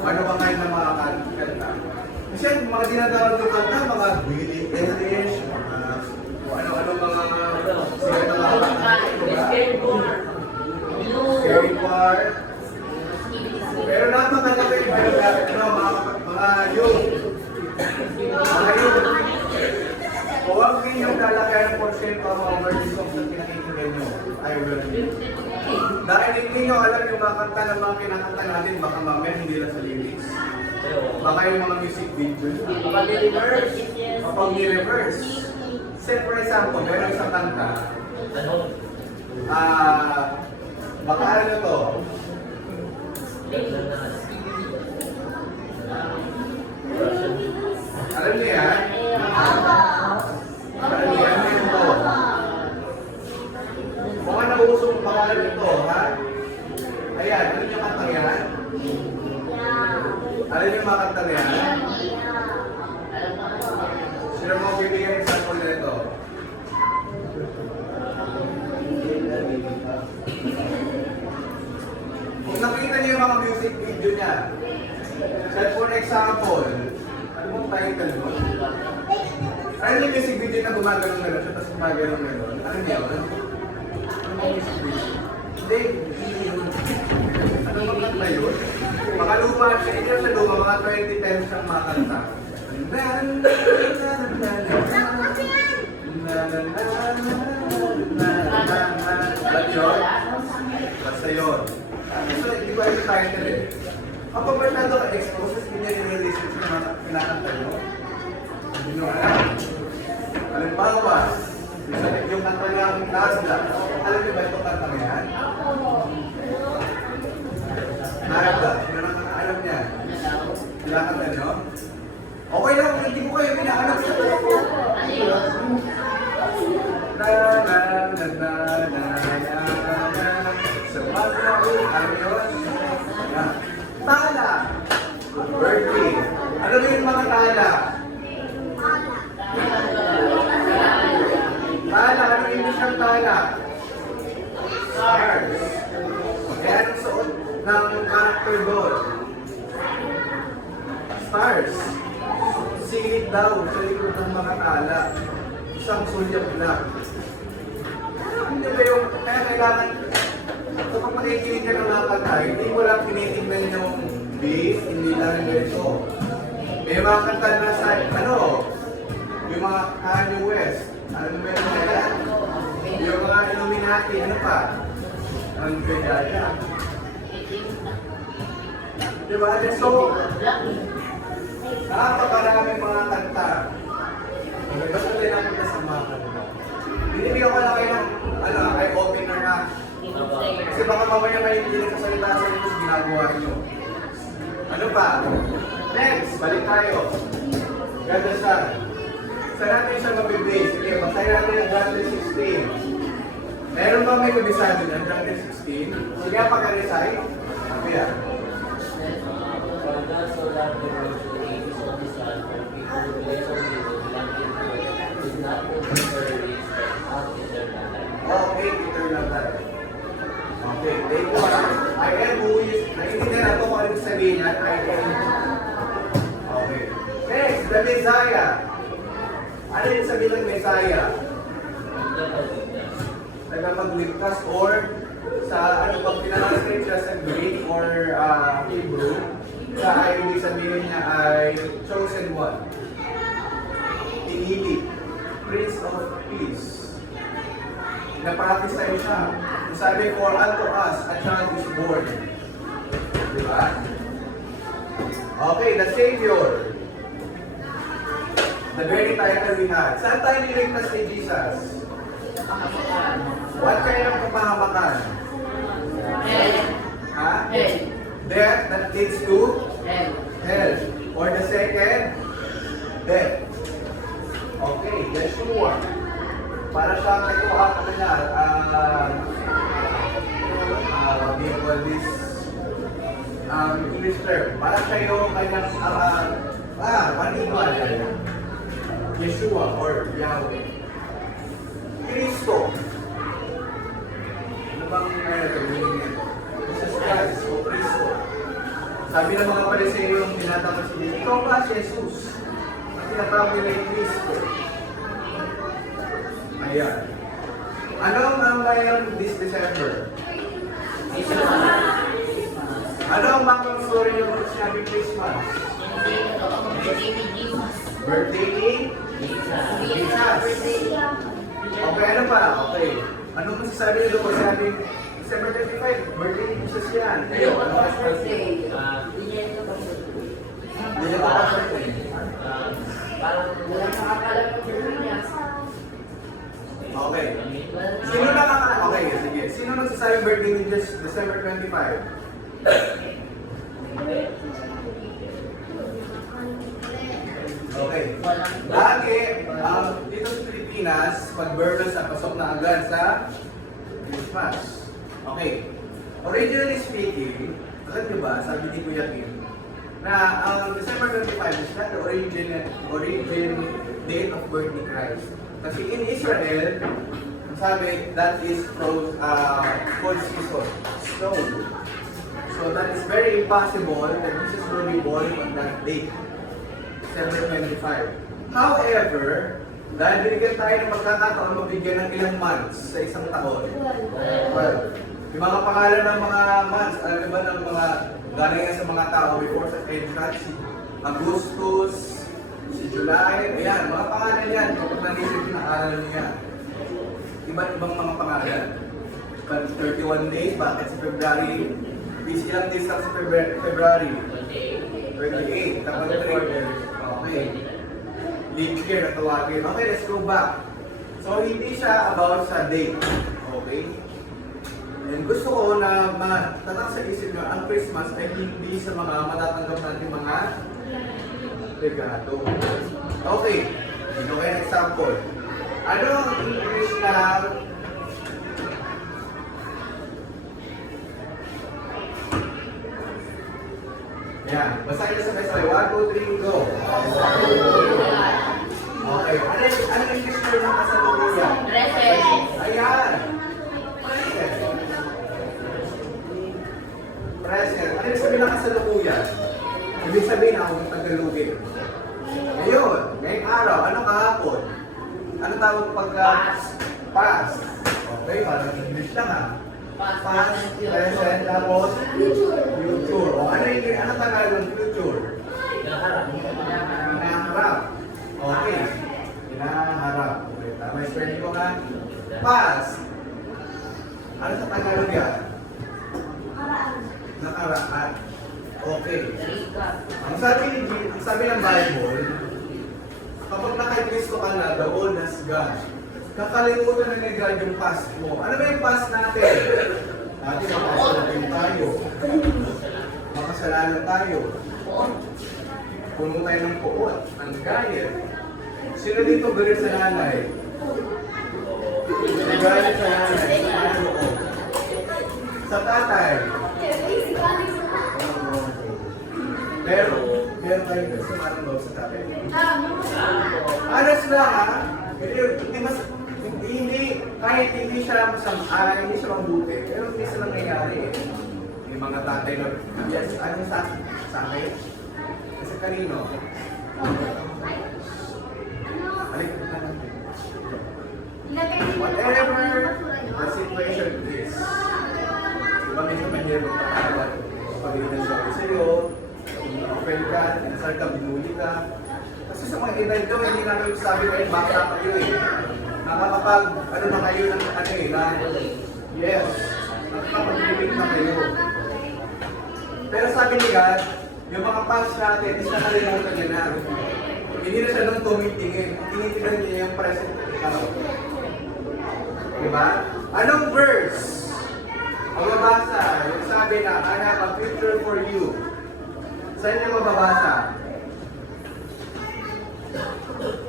ano ba kayo ng mga kanta? Kasi mga dinadawag ng kanta, mga Billie Eilish, mga ano-ano mga siya na mga kanta. Scary Part. Pero napakaganda yung mga youth. Mga youth. Huwag ninyong lalakayan ng porsyento ang mga verses of na pinakikinggan nyo. I will. Dahil hindi nyo alam yung mga kanta ng mga kinakanta natin, baka mamaya hindi lang sa lyrics. Baka yung mga music video. Kapag ni-reverse. Kapag ni-reverse. Say for example, meron isang kanta. Baka ano to? Alam niyo yan? Alam niyo yan? Meron to. Mga nauusong pangalan nito, ha? Ayan, alam niyo kanta yan? Alam niyo mga kanta yan? Sino mo bibigyan ng sample nito? Kung nakita niyo yung mga music video niya, set for example, ano mong title mo? Ano yung music video na gumagano na lang, tapos gumagano na lang? Ano niya yun? Ano yung music video? Hindi yun. Ano ba kanta yun? mga luma siya, hindi siya luma, mga 2010 siyang mga kanta. Alam yun? Basta yun. So, hindi ko alam yung title eh. Kapag masyado ka-expose, hindi niya nire-listen sa mga kinakanta nyo. Hindi nyo alam. Halimbawa, yung kanta ng Nasda, alam niyo ba itong kanta na yan? Nasda, sino nang alam niya? Kinakanta nyo? Okay lang, hindi ko kayo pinahanap sa sa pagkain, alam yun? Tala! Birthday! Ano ba yung mga tala? Tala, ano yung isang tala? Stars. Kaya anong suot ng character doon? Stars. Silid daw sa likod ng mga tala. Isang sulyap lang. Hindi ba yung, kaya kailangan, kapag makikinig ka ng mga kanta, hindi mo lang tinitignan yung bass, hindi lang yung ito. May mga kanta na sa, yung mga Kanye West, ano meron na yan? Yung mga Illuminati, ano pa? Ang kaya. Diba? So, napakaraming mga kanta. Basta din ako sa mga kanta. Binibigyan ko lang kayo ng, eye-opener na. Kasi baka mamaya may hindi ka salita sa inyo, ginagawa nyo. Ano pa? Next, balik tayo. Ganda siya. Saan natin siya mabibase? Sige, basahin natin yung John 3:16. Meron ba may kabisado ng John 3:16? Sige, pagka-recite. Ano yan? For God so loved the world that he gave his only Son, for people who believe on him will not be destroyed, is not temporary, but eternal life. Okay, eternal life. Okay, take one. I am who is, naiintindihan natin kung ano sabihin niya, I am. Okay. Next, the Messiah. Ano yung sabihin ng Messiah? Nagpapagligtas or sa ano pag pinangascript siya sa Greek or Hebrew, sa ay ibig sabihin niya ay chosen one. Pinili. Prince of Peace. Napatisay siya. Sabi, for unto us a child is born. Diba? Okay, the Savior. The very title we had. Saan tayo niligtas ni Jesus? What kind of kapahamakan? Ha? Death that leads to hell. Or the second, death. Okay, Yeshua. Para siyang ito ano niya, what do you call this? English term. Para siya yung kanyang, maniwan. Yeshua or Yahweh. Kristo. Ano bang meaning nito? Jesus Christ o Kristo. Sabi ng mga Pariseo yung tinatanong si Jesus, ikaw ba si Jesus? At tinatawag nila yung Kristo. Ayan. Ano ang mayroon this December? Ano ang makang story niyo kung sinabi Christmas? Birthday ni? Jesus. Okay, ano pa? Okay. Anong masasabi niyo doon? Sabi, December 25, birthday ni Jesus yan. Kayo, ano ang birthday? Hindi niya pa birthday. Parang wala nakakalam ng birthday niya. Okay. Sino okay, sige. Sino nagsasabing birthday ni Jesus December 25? Okay. Lagi, dito sa Pilipinas, pag-birthday sa pasok na agad sa Christmas. Okay. Originally speaking, alam niyo ba, sabi ni Kuya Kim, na ang December 25 is not the origin date of birth ni Christ. Kasi in Israel, sabi, that is cold season, snow. So that is very impossible that Jesus will be born on that date, December 25. However, dahil binigyan tayo ng pagkakataon mabigyan ng ilang months sa isang taon. Well, yung mga pangalan ng mga months, alam ba ng mga Galing yan sa mga tao before sa entrance, si Augustus, si July, ayan, mga pangalan yan. Kapag nanisip yung aral niya. Iba't ibang mga pangalan. But 31 days, bakit sa February? Ilang days lang sa February? 28. Kapag 3. Okay. Leap year na tawagin. Okay, let's go back. So, hindi siya about sa date. Okay? And gusto ko na matatak sa isip nyo, ang Christmas ay hindi sa mga matatanggap natin mga regalo. Okay. Ito kayo ng example. Ano ang English na yan. Basahin na sabay-sabay. 1, 2, 3, go. Okay. Ano yung English term ng kasalukuyan? Ayan. Present. Ano yung sabihin ng kasalukuyan? Ibig sabihin ako ng Tagalogin. Ngayon, ngayong araw, ano kahapon? Ano tawag pagka past? Okay, parang English lang ha. Past, present, tapos future. O ano yung Tagalog ng future? Hinaharap. Okay. Hinaharap. Okay, tama yung spelling ko nga. Past. Ano sa Tagalog yan? Nakaraan. Okay. Ang sabi ng Bible, kapag nakay-Kristo ka na, the old has gone. Kakalimutan na ni God yung past mo. Ano ba yung past natin? Dati makasalanan tayo. Makasalanan tayo. Puno tayo ng puot. Ang gayet. Sino dito galit sa nanay? Galit sa nanay. Ano? Sa tatay. Meron tayo gusto marang loob sa tatay. Honest lang ha? Kahit hindi siya masama, hindi siya mabuti, pero hindi sila nangyayari eh. May mga tatay na, ano sa akin? Kasi kanino? Whatever the situation is, diba may kapanyero pa pag-inan siya sa'yo, open ka, inasal ka, binuli ka. Kasi sa mga event ko, hindi namin sabi kayo, baka kayo eh. Nakakapag, ano na kayo ng ano eh, na, yes, nakakapag-living na kayo. Pero sabi ni God, yung mga past natin, is nakalimutan niya na. Hindi na siya nung tumitingin. Tinitingnan niya yung present na ikaw. Diba? Anong verse? Ang mabasa, yung sabi na, I have a future for you. Saan niyo mababasa?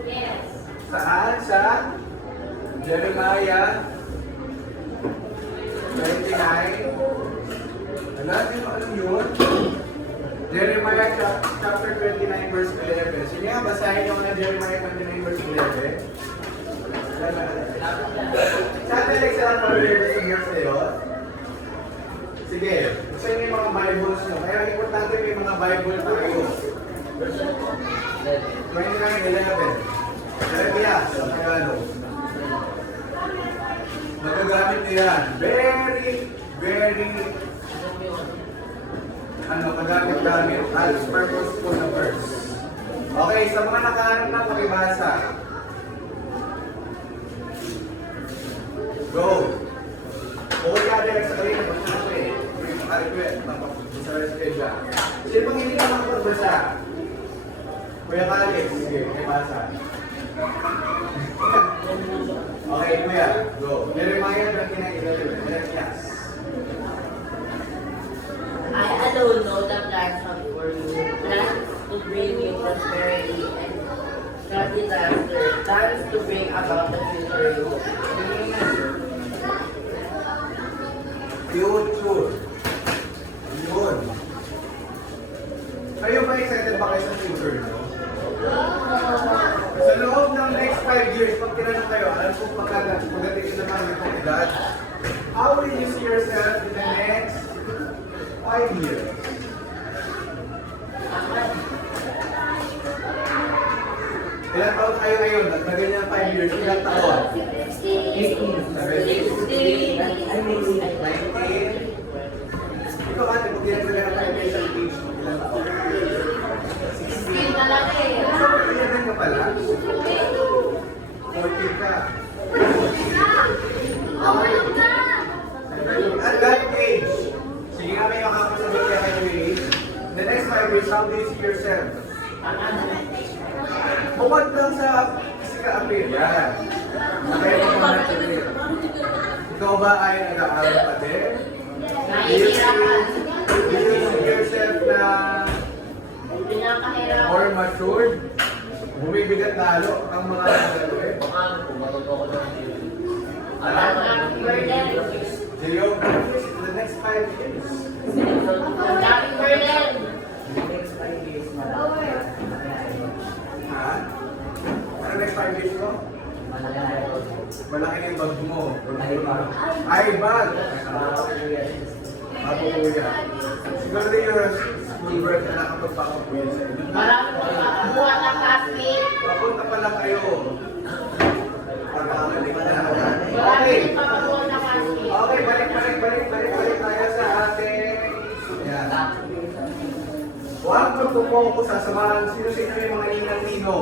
Yes. Saan? Sa Jeremiah 29. Alam yun? Jeremiah chapter 29 verse 11. Sino nga basahin yung na Jeremiah 29 verse 11? Sa atin, excellent for the seniors sa'yo. Sige, gusto niyo yung mga Bibles nyo. Kaya importante may mga Bible tayo. 29:11. Jeremiah sa Tagalog. Magagamit niyo yan. Very kagamit as purposeful na verse. Okay, sa mga nakahanap na pakibasa. Go! Okay ka direct sa kanina, basta ko eh. Makarequest, sa respeja. Sino pang hindi ka makapagbasa? Kuya Kalik, sige, pakibasa. Okay, Kuya, go. Jeremiah 29:11. Yes. I alone know the plans for you, plans to bring you prosperity and not disaster, plans to bring about the future you. Future. Yun. Kayo ba excited ba kayo sa future nyo? Sa loob ng next 5 years, pag tinanong kayo, alam kong pagdating naman ng komunidad, how will you see yourself in the next 5 years? Ilang taon kayo ngayon? Nagtagal niya 5 years. Ilang taon? 16. 19. Ikaw ate, kung ginagawa ng 5 years, Bukod lang sa physical appearance. Nakita mo na ito. Ikaw ba ay nag-aaral pa din? Do you see yourself na more matured? Bumibigat lalo ang mga gagawin. Geography in the next 5 years. Ha? Ano next 5 years ko? Malaki na yung bag mo. Ay, bag! Ako kuya. Siguro din yung school work na nakapagpapakuya sa inyo. Papunta pa lang kayo. Pagkakalik na. Okay. Okay, balik tayo sa ating... Yan. Huwag magpupo sa samahan. Sino-sino yung mga ninang-nino?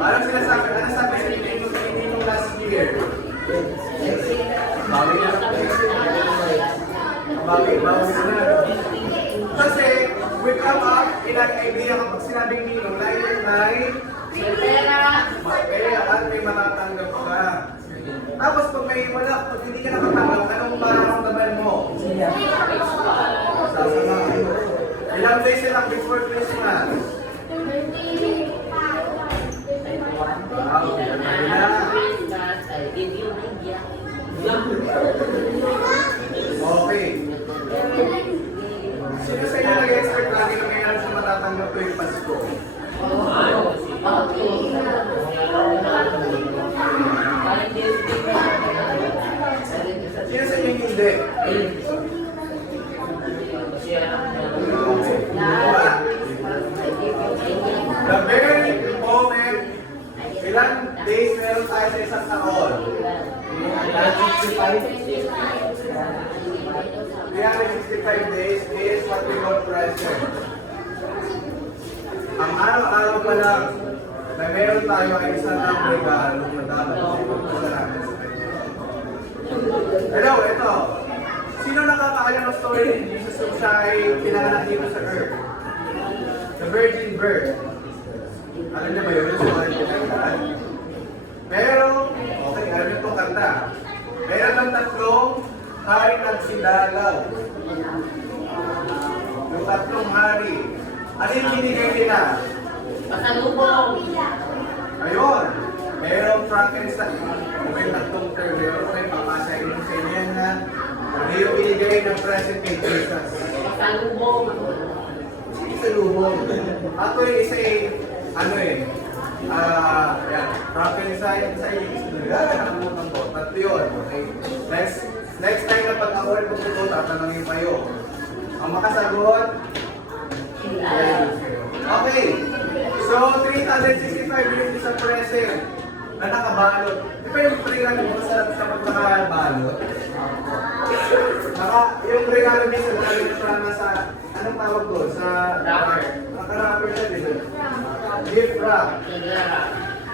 Parang sinasabi, ano sabi sa ninong last year? Bawi na. Bawi na. Kasi, we come up, ilang idea kapag sinabing ninong, lain-lain, mapera at may matatanggap ka. Tapos pag may wala, pag hindi ka nakatanggap, anong mararamdaman mo? Sasama mo. Ilang days na lang before Christmas? Wow, ganda na. Okay. Sino sa inyo nag-expect lagi na mayroon sa matatanggap ko yung Pasko? Sino sa inyo hindi? The very moment, ilang days meron tayo sa isang taon? 365 days is what we call present. Ang araw-araw pa lang na meron tayo ay isang regalo na dapat ipagpasalamat sa Kanya. Hello, ito. Sino nakakaalam ng story ni Jesus kung siya ay pinanganak dito sa earth? The virgin birth. Alam niyo ba yun? Yung story niya na. Pero, okay, alam niyo itong kanta. Meron ng tatlong hari nagsidalaw. Yung tatlong hari. Ano yung binigay nila? Ayun. Merong Frankenstein. May tatlong term. Meron may papasayin mo sa inyo na ano yung binigay ng present kay Jesus. Salubong. Ako yung isa ano yan. Frankenstein sa inyo. Nakalimutan ko. Tatlo yun. Okay. Next time na pag ako rin pupunto, tatanungin kayo. Ang makasagot, okay. So, 365 yung isang present na nakabalot. Di ba yung regalo mo masarap sa pag nakabalot? Yung regalo niya sa talaga siya nasa, anong tawag doon? Sa naka-rapper siya din. Gift wrap.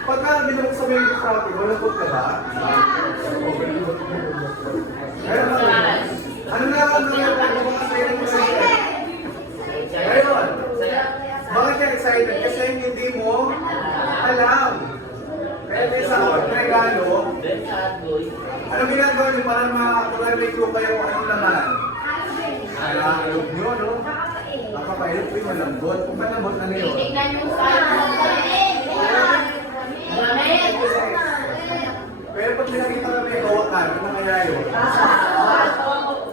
Pagka binuksan mo yung gift wrap, malungkot ka ba? Ano na ang mga excited mo sa iyo? Ngayon, bakit ka excited? Kasi hindi mo alam. Kaya may isang regalo, ano ginagawa niyo para makakuha may clue kayo kung anong laman? Alog nyo, no? Nakapahilip ko yung malambot. Kung malambot na niyo. Pero pag pinakita kami yung hawakan, ano nangyayari yun?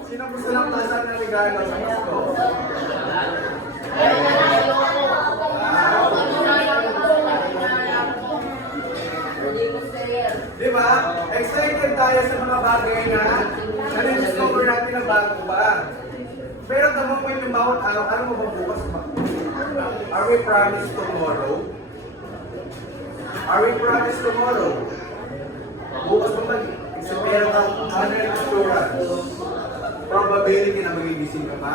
Sino gusto lang tasan ng regalo sa Pasko? Di ba? Excited tayo sa mga bagay na na-discover natin na bago pa. Pero the moment yung bawat araw, ano mo ba bukas ba? Are we promised tomorrow? Are we promised tomorrow? Bukas mo ba? Kasi meron kang 100 assurance. Probability na magigising ka pa?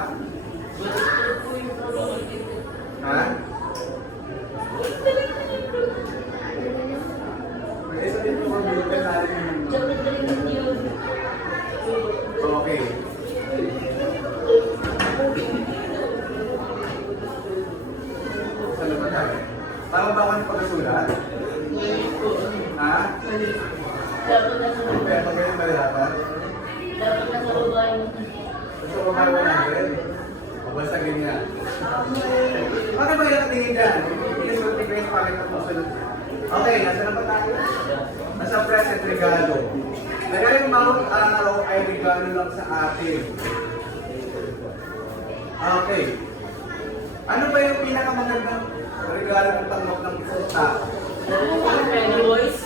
Ha? May isa din yung probability natin. Okay. Dapat nasa Kaya lugar. pag ganyan ba dapat? Dapat nasa lugar. Gusto ko ba 100? O basta ganyan. Bakit ba yung tingin dyan? Yung multiplication bakit ang masunod? Okay, nasa na ba tayo? Nasa present regalo. Regalo yung bawat araw ay regalo lang sa atin. Okay. Ano ba yung pinakamagandang regalo ng tanggap ng isang tao? Friendly boys.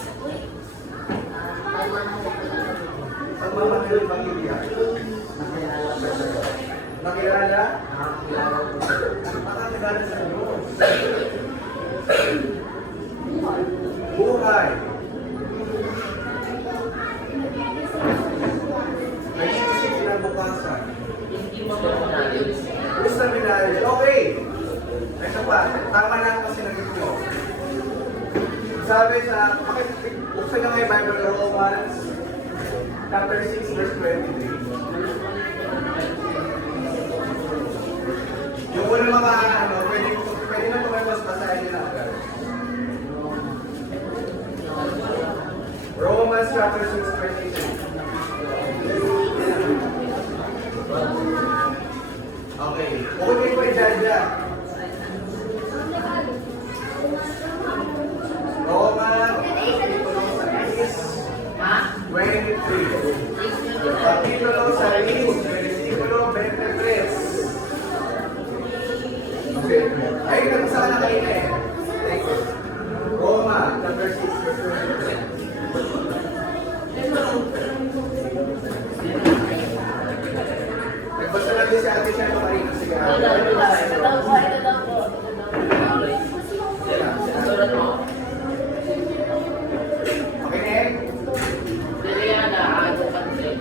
Pagmamahal ng pamilya. Makilala? Makakilala sa Diyos. Buhay. Nag-iisip kinabukasan. Hindi mo natin. Gusto minarriage. Okay. Ito pa. Tama na kasi naging mo. Sabi sa, buksan na may Bible Romans chapter 6 verse 23. Yung una mga ano, pwede na tumay basahin nila agad. Romans chapter 6 verse 23. Okay. Okay po yung Jaja. Romans Ha? 23. Kapitulo 6, versikulo 23. Okay. Ay, nagpasa ka na kanina eh. Roma, chapter 6, verse 23. Nagbasa natin si Ate Shano kanina. Sige, Ito daw po. Ito daw po. Ito daw po. Surat mo? Makinig. Dili yan na. Ano pa din.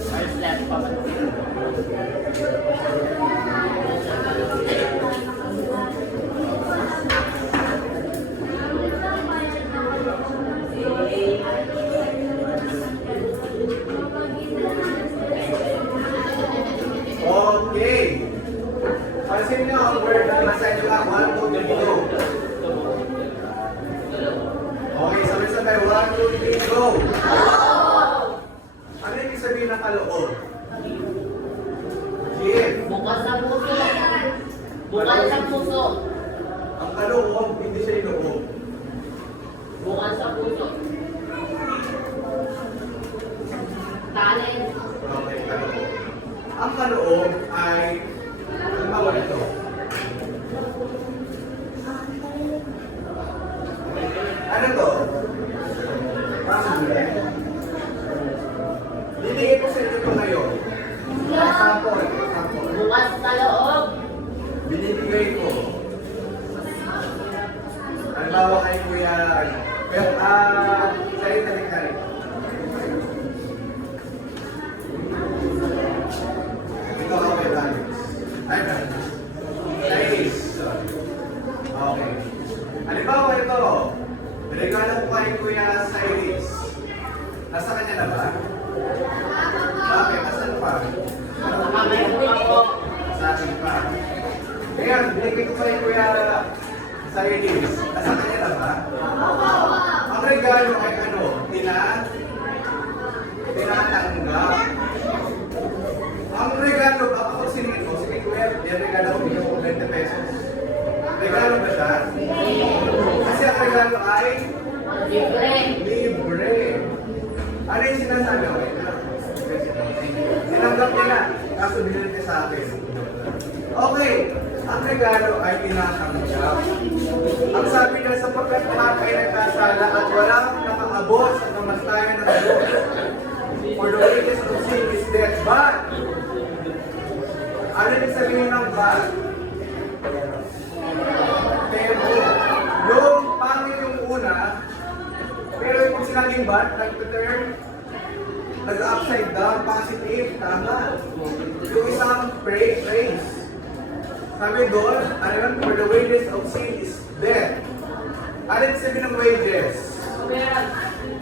First left pa ba? Okay. Pansin niyo ang word na nasa inyo lang. 1, 2, 3, go. Okay, sabay-sabay. 1, 2, 3, go. Ano yung sabihin ng kaloob? Jim, Bukas sa puso. Bukas sa puso. ang kaloob, hindi siya inoob. Bukas sa puso. Talent. Okay, kaloob. Ang kaloob ay, halimbawa ito. Ano to? Panggulan. Bibigay ko sa inyo ito ngayon. Example. Bukas sa loob. Binibigay ko. Halimbawa kay Kuya, pero, tarik. Ito ako kay Values. Ay, Values. Nice. Okay. Halimbawa ito, regalo ko kay Kuya Cyrus. Nasa kanya na ba? Bakit? Asan pa? Kamay ko ako. Sa akin pa. Ngayon, binigay ko kay Kuya Cyrus. Nasa kanya na ba? Ang regalo ay ano? Tinatanggap. Ang regalo, ako siningin ko, sige Kuya, yung regalo ko, bigyan ko 20 pesos. Regalo ba siya? Kasi ang regalo ay Libre. libre. Ano yung sinasabi ko? Tinanggap nila, kaso binili niya sa akin. Okay, ang regalo ay tinatanggap. Ang sabi niya, sapagkat lahat ay nagkasala at walang nakaabot sa kamastayan ng Diyos. For the wages of sin is death. But, ano yung sabihin ng but? Pero, yung pangit yung una, pero yung sinabing but, nag-turn, nag-upside down, positive, tama. Yung isang praise. Sabi doon, ano yun? For the wages of sin is death. Ano yung sabihin ng wages?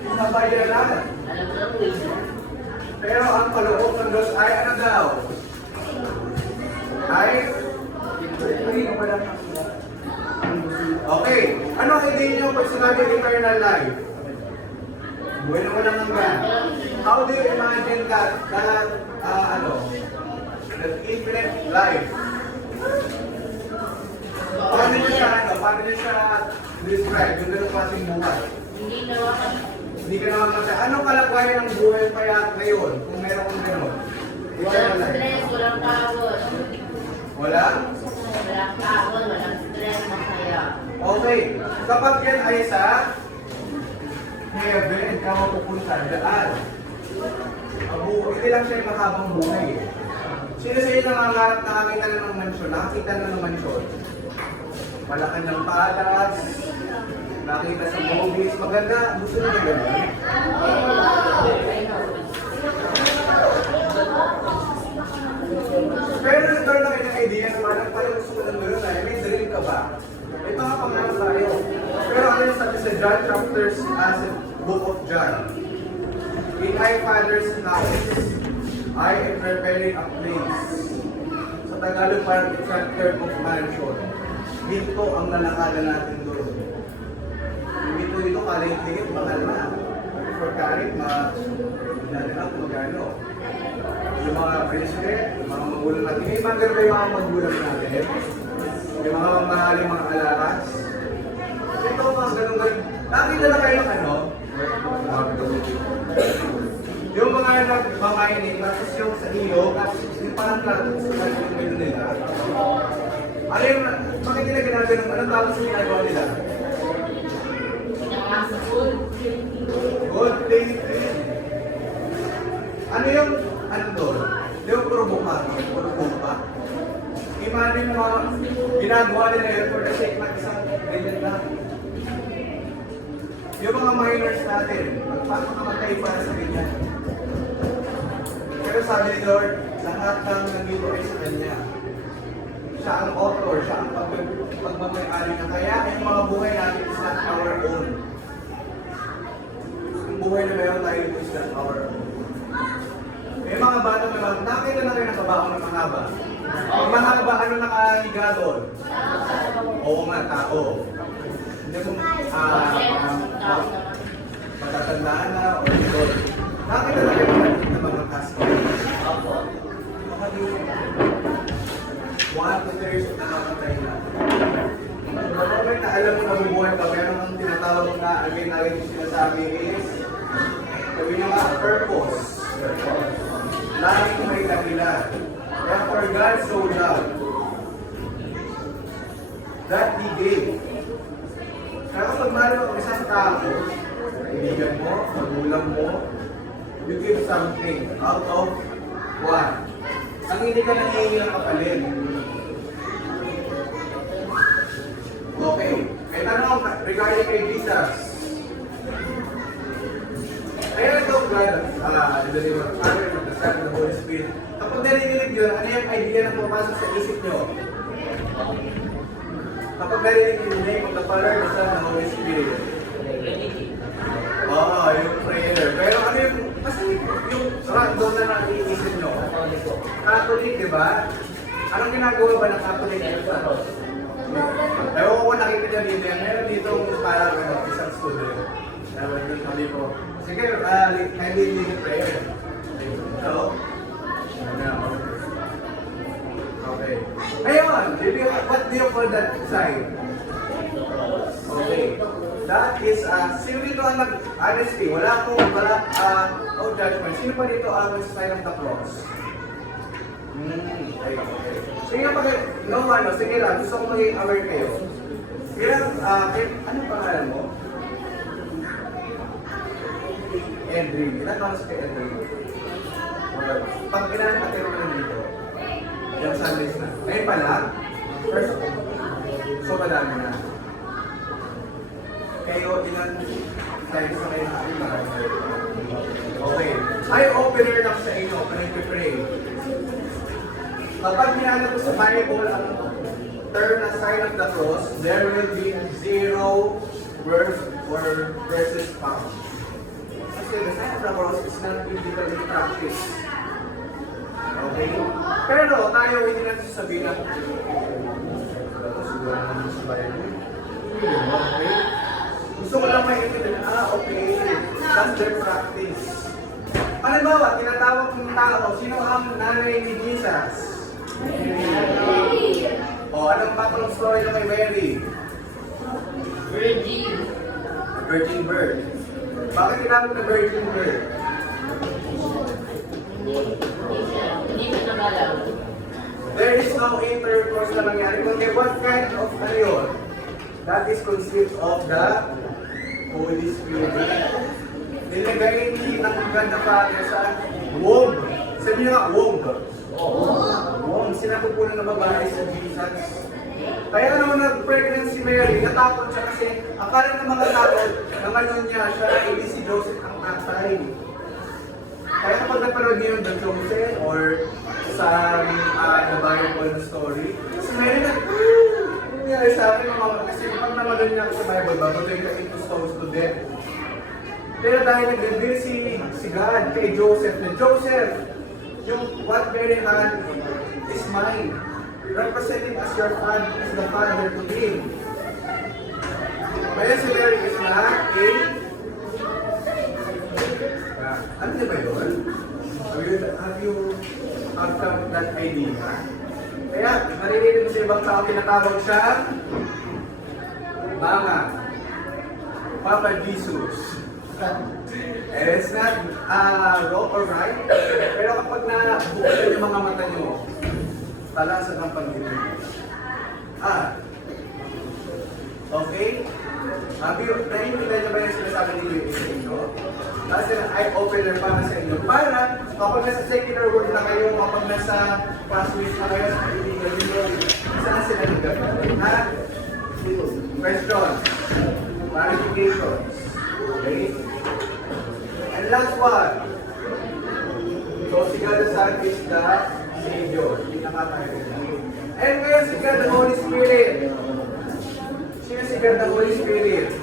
Mabayaran. Alam mo na po. Pero ang kaloob ng Diyos ay ano daw? Ay? Okay. Ano ang hindi nyo pag sinabi eternal life? Buhay na walang hanggan. How do you imagine that, that infinite life? Paano niyo siya describe? Yung ganun klaseng buhay. Hindi naman Hindi ka naman kasi, anong kalagayan ng buhay kaya ngayon, kung meron kang gano'n? walang stress, walang pagod. Wala? Walang pagod, walang stress, masaya. Okay. Kapag yan ay sa heaven, ka mapupunta, daan. Hindi lang siya yung mahabang buhay eh. Sino sa inyo nangangarap nakakita na ng mansyon? Nakakita na ng mansyon? Malacanang palas, nakita sa movies, maganda, gusto nyo na gano'n? Pero nagkaroon na kayo ng idea na parang gusto ko ng gano'n ay may dream ka ba? May mga pangarap tayo. Pero ano yung sabi sa John chapters as book of John? In my Father's house, I am preparing a place. Sa Tagalog parang it's a term of mansion. Dito ang lalakadan natin doon. Dito kalit-tingit, mahal na. For karit, magano. Yung mga president, yung mga magulang natin. May mga ba yung mga magulang natin? Yung mga mahaling mga alakas. Ito mga ganun. Nakita na kayo ng ano? Yung mga nagmamainig, tapos yung sa iyo, tapos yung parang plato sa yung menu nila. Ano yung, bakit nila ginagawa ng anong tawag sa ginagawa nila? Good plating. Ano yung, ano doon? Yung provoka, provoka. Imagine mo, ginagawa nila yun for the sake ng isang ganyan lang. Yung mga minors natin, magpapakamatay para sa ganyan. Pero sabi ni Lord, lahat ng nandito ay sa Kanya. Siya ang author, siya ang pagmamayari na kaya yung mga buhay natin is not our own. Yung buhay na meron tayo is not our own. May mga bata naman, nakita na kayo ng kabaong ng mahaba. Ang mahaba, ano nakahiga doon? Oo nga, tao. Hindi kung matatandaan na o doon. Nakita na kayo ng mga kasto. One to 3 years na nakatay na. Kapag na alam mo na bubuhay pa, meron ang tinatawag na, again, yung sinasabi is, sabi nyo nga, purpose. Laging may dahilan. Therefore, God so loved that He gave. Kaya kapag mahal mo ang isang tao, kaibigan mo, magulang mo, you give something out of what? Ang hindi ka nangihingi ng kapalit. Okay. May tanong regarding kay Jesus. Kaya ito, God, in the name of the Father, and of the Son, and of the Holy Spirit. Kapag narinig yun, ano yung idea na pumapasok sa isip nyo? Kapag narinig yung name of the Father, the Son, and the Holy Spirit. Oo, yung prayer. Pero ano yung, kasi yung random na naiisip nyo? Catholic, di ba? Anong ginagawa ba ng Catholic? Ewan ko nakikita dito yan. Meron dito parang isang student. Ewan din kami ko. Sige, kindly lead the prayer. So, okay. Ayun, what do you call that sign? Okay. That is, sino dito ang honesty? No judgment. Sino pa dito ang sign of the cross? Okay. Sige nga sige lang, gusto kong maging aware kayo. Ano pangalan mo? Edwin. Ilan oras kay Edwin? Pag ilan natin mo dito? Yung Sundays na. Ngayon pa lang? First, so madami na. Kayo, ilan times na kayo nakakita? Okay. Ay, opener lang sa inyo. Pag-pray. Kapag nihanap ko sa Bible ang term na sign of the cross, there will be 0 words or verses found. Kasi the sign of the cross is not physically practiced. Okay? Pero tayo hindi natin sasabihin na siguro naman sa Bible. Okay? Gusto ko lang may ito na, okay. That's their practice. Halimbawa, tinatawag ng tao, sino ang nanay ni Jesus? O, anong background story na kay Mary? Virgin. Virgin birth. Bakit tinawag na virgin birth? Hindi ko na alam. There is no intercourse na nangyari. Kundi what kind of ano yun? That is conceived of the Holy Spirit. Nilagay ni ng God the Father sa womb. Sabi niyo nga, womb. Womb. Sinapupunan ng babae sa Jesus. Kaya naman nag-pregnant si Mary, natakot siya kasi akala ng mga tao na ngayon niya siya, hindi si Joseph ang tatay. Kaya kapag napanood niyo yung The Chosen or sa The Bible story, si Mary na, nangyari sa akin, kasi pag namanood niya ako sa Bible, bago tayo ka into stones to death. Pero dahil nag-reveal si God kay Joseph, na Joseph, yung what Mary had is mine, representing as your father, as the father to him. Kaya si Mary is na ano ba yun? Have you come that idea? Kaya, maririnig mo sa ibang tao, tinatawag siya Mama, Papa Jesus. And it's not wrong or right, pero kapag nabukasan yung mga mata nyo, talasan ng pag-ibig. Okay? Nahihintay niyo ba yung sinasabi ni Lewis sa inyo? Kasi eye-opener para sa inyo. Para kapag nasa secular world na kayo, kapag nasa classmates na kayo sa kaibigan ninyo, saan sila nagagawin? Questions, clarifications. Okay? And last one. So, si God the Son is the Savior. Hindi nakatayo. And ngayon si God the Holy Spirit. Sino si God the Holy Spirit?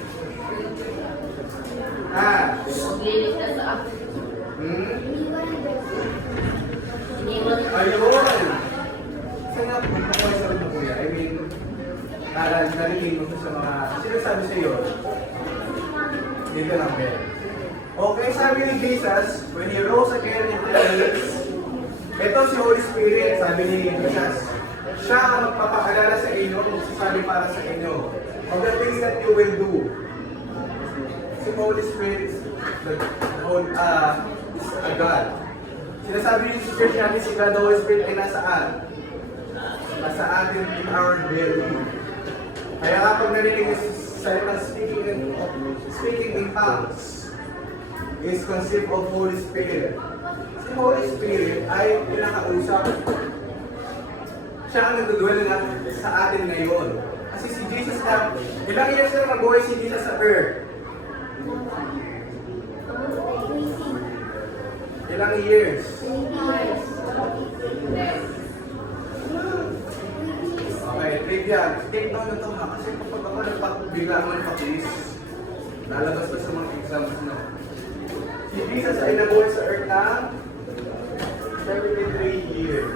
Magliligtas sa ako. Ayun! Kasi nga, magpapalit sa rin kuya. I mean, narinig mo sa mga, sino sabi sa iyo? Dito lang, Ben. Okay, sabi ni Jesus, when He rose again in 3 days, ito si Holy Spirit, sabi ni Jesus, siya ang magpapaalala sa inyo kung sasabi para sa inyo. Of the things that you will do. Si Holy Spirit is a God. Sinasabi ni si Christianity, si God, the Holy Spirit ay nasaan? Nasa atin in our belly. Kaya kapag narinig yung salita speaking in tongues, is conceived of Holy Spirit. Si Holy Spirit ay pinakausap. Siya ang nagdudwell sa atin ngayon. Kasi si Jesus na, ilang years na mag-uwi si Jesus sa earth? Ilang years? Okay, trivia. Take down na ito ha. Kasi kapag ako nagpapabigla mo yung pakis, lalabas pa sa mga exams na. Si Jesus ay nabuhay sa earth na 73 years.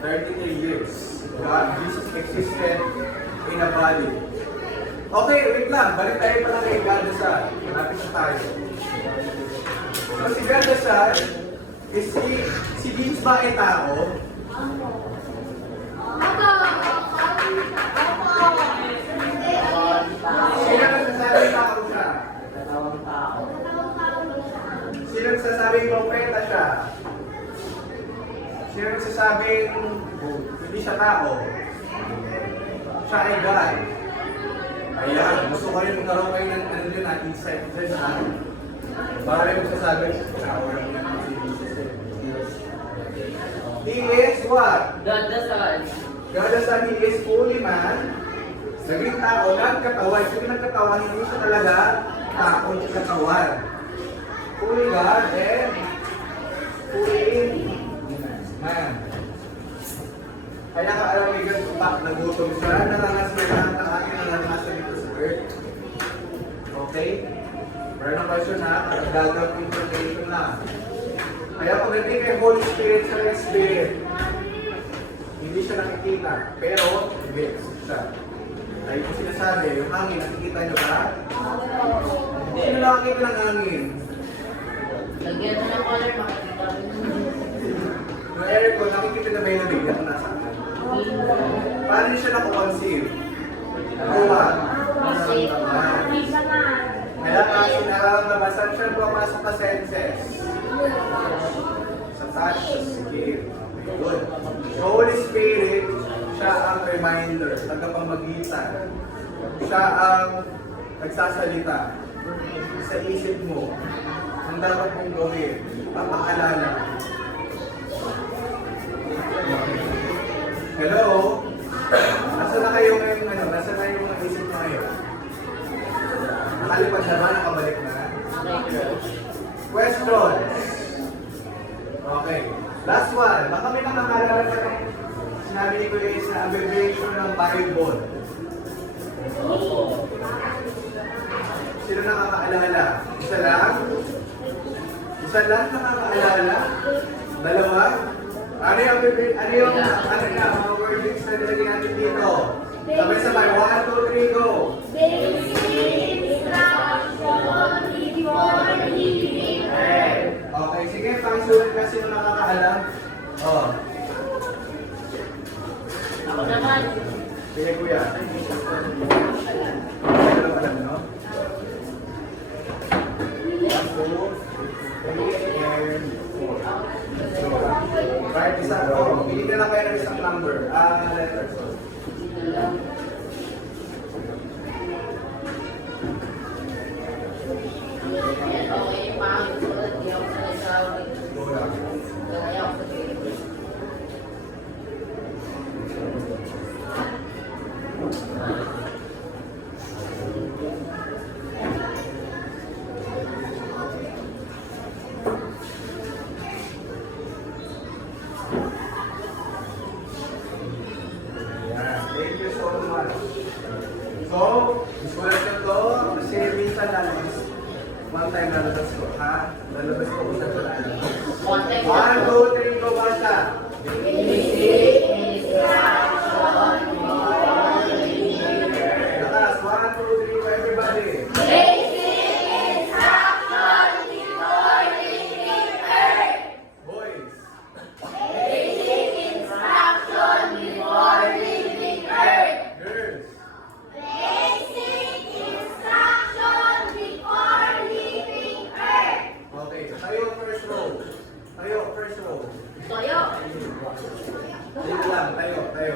33 years. God, Jesus existed in a body. Okay, wait lang. Balik tayo pa lang kay God the Son. Malapit na tayo. So si God the Son, is si Jesus ba ay tao? Sino nagsasabing tao siya? Sino nagsasabing propeta siya? Sino nagsasabing hindi siya tao? Siya ay God. Ayan, gusto ko rin magkaroon kayo ng ano yun, insight dyan ha. Para rin magsasabing tao lang yan si Jesus. He is what? God the Son. God the Son, He is fully man. Naging tao, nagkatawan. Kasi nagkatawan, hindi siya talaga tao, katawan. Fully God and fully man. Kaya kaalamigan ko pa, nagutom siya, naranas na lahat ng ating naranasan dito sa earth. Okay? Pero na question ha, dagang information lang. Kaya pagdating kay Holy Spirit sa next Spirit, hindi siya nakikita, pero exists siya. Ay, yung sinasabi, yung hangin, nakikita nyo ba? Sino nakakita ng hangin? Lagyan mo ng color, makikita mo. Yung aircon, nakikita na ba yung nabigyan kung nasaan? Paano siya nakukonsive? Kuha. Kaya kasi nararamdaman, saan siya pumapasok na senses? Sa touch, sa skin. Okay, good. So, Holy Spirit, siya ang reminder, tagapamagitan. Siya ang nagsasalita sa isip mo ang dapat mong gawin, papaalala. Hello? Nasa na kayo ngayon, nasa na yung isip mo ngayon? Nakalipad naman, nakabalik na. Question. Okay. Last one. Baka may nakakalala ka ng sinabi ni Kuya Is na abbreviation ng Bible. Sino nakakaalala? Isa lang? Isa lang nakakaalala? Dalawa? Ano yung mga wordings na nilagay natin dito? Sabay-sabay. 1, 2, 3, go! Basic instruction before leaving Earth. Okay, sige, pang-sulit na sino nakakaalam? Oh, Ako naman. sige kuya. Ano alam, no? 1, 2, 3, and 4. Right, isa. Oh, binigyan lang kayo ng isang number. Letter. Yan, okay. Pangit ko na. Di ako sinasabi. Go lang. Kaya ako sa Yan. Thank you so much. So, isulat nyo to kasi minsan lalabas. One time lalabas ko, ha? Lalabas ko kung saan ko lalabas. one time. 1, 2, 3, go basta! Lakas, 1, 2, 3, go everybody! Boys! Girls! Okay, tayo first row. Tayo, first row. Tayo. Dito lang, tayo. Tayo.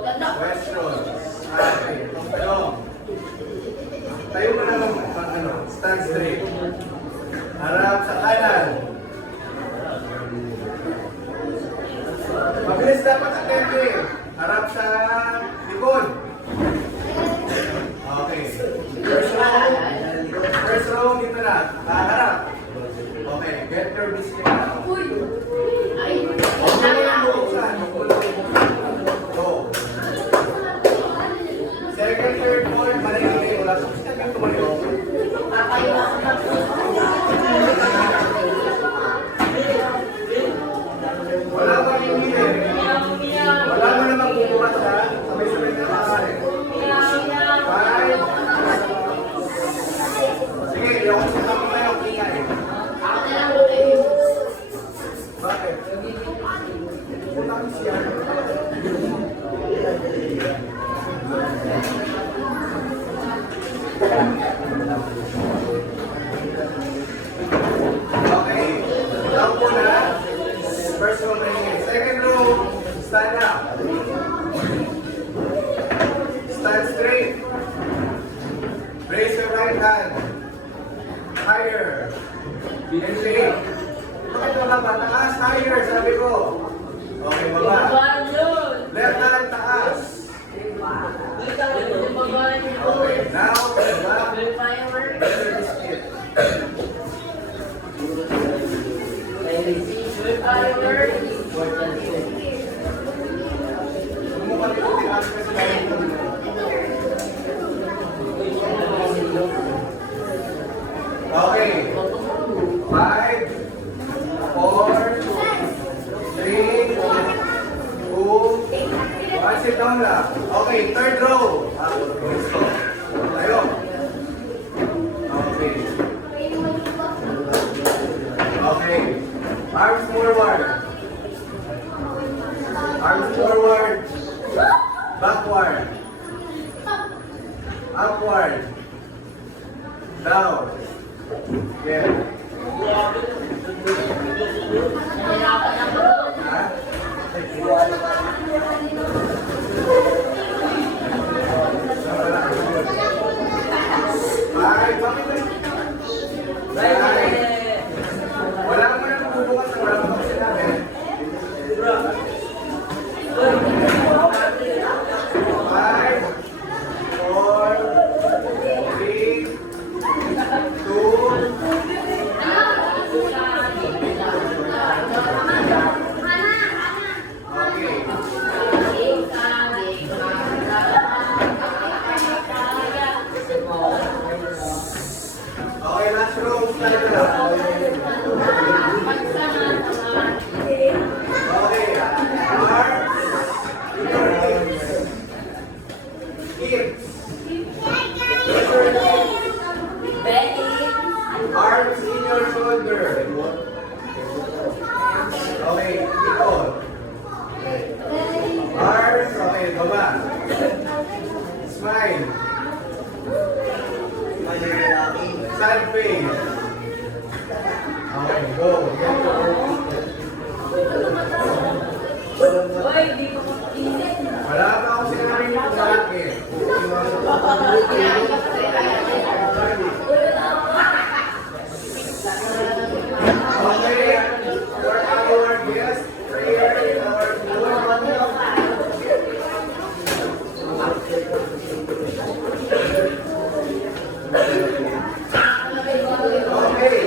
Ganda. Question. Okay, itong tanong. Tayo mo naman, stand straight. Harap sa kanan. Mabilis dapat ang tempo eh. Harap sa likod. Okay. First row, dito na. Harap. Okay, get your biscuit na. Ay. Huwag mo lang buksan. Go. Second, third, fourth, manigay. Wala sa biscuit yung tumayo. Papayo ako na po. Wala pa rin hindi. Wala mo namang bubukas ha. Sabay-sabay na kakain. 5. Sige, hindi ako sinabi kayo. Kingay. Ako na lang kayo. Bakit? Punta ko siya. Okay. Lang po na. First row ringing. Second row, stand up. Stand straight. Raise your right hand. Higher. And shake. Bakit wala ba? Taas, higher, sabi ko. Okay, baba. Left hand, taas. Okay, now, baba. Better biscuit. Bumukan ito, tinaas kasi tayo. Okay. 5, 4, 3, 2, 1, sit down lang. Okay, third row. forward. Arms forward. Backward. Upward. Down. Yeah. Nahirapan ako doon. Ha? Ay, bakit na? Ay, wala ka na nabubukas na wala ka sinabi. Five, four, three, two, okay. Okay, last row. Start na. Okay, arms, your hips. Hips. Arms in your shoulder. Okay, ikot. Arms, okay, baba. Smile. Sad face. Okay, go. Wala pa ako sinabi nito sa akin. Okay, for our guest prayer in our okay.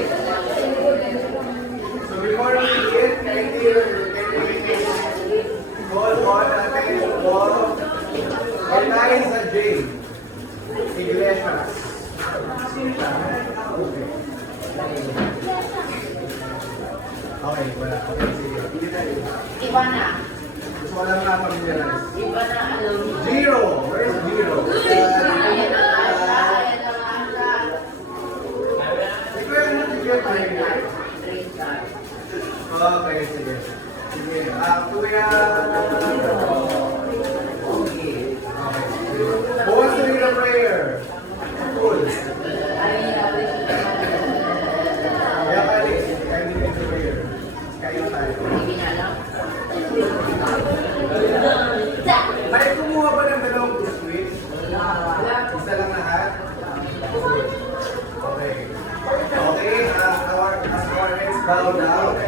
So before we begin, can you call on attention for Eliza J. Iglesias. Okay, wala. Okay, sige. Iba na. Gusto ko lang na-familiarize. Iba na ano. Zero. Where's zero? Ayan na nga siya. Ayan na nga siya. Ikaw yung nag-get tayo. Straight time. Okay, sige. Sige. Kuya. Okay. Who wants to read a prayer? Cool. Kaya kali. Kaya hindi read a prayer. Kaya tayo. Hindi na lang. May kumuha ba ng dalawang biscuit? Isa lang lahat? Okay. Okay, as our heads bow down,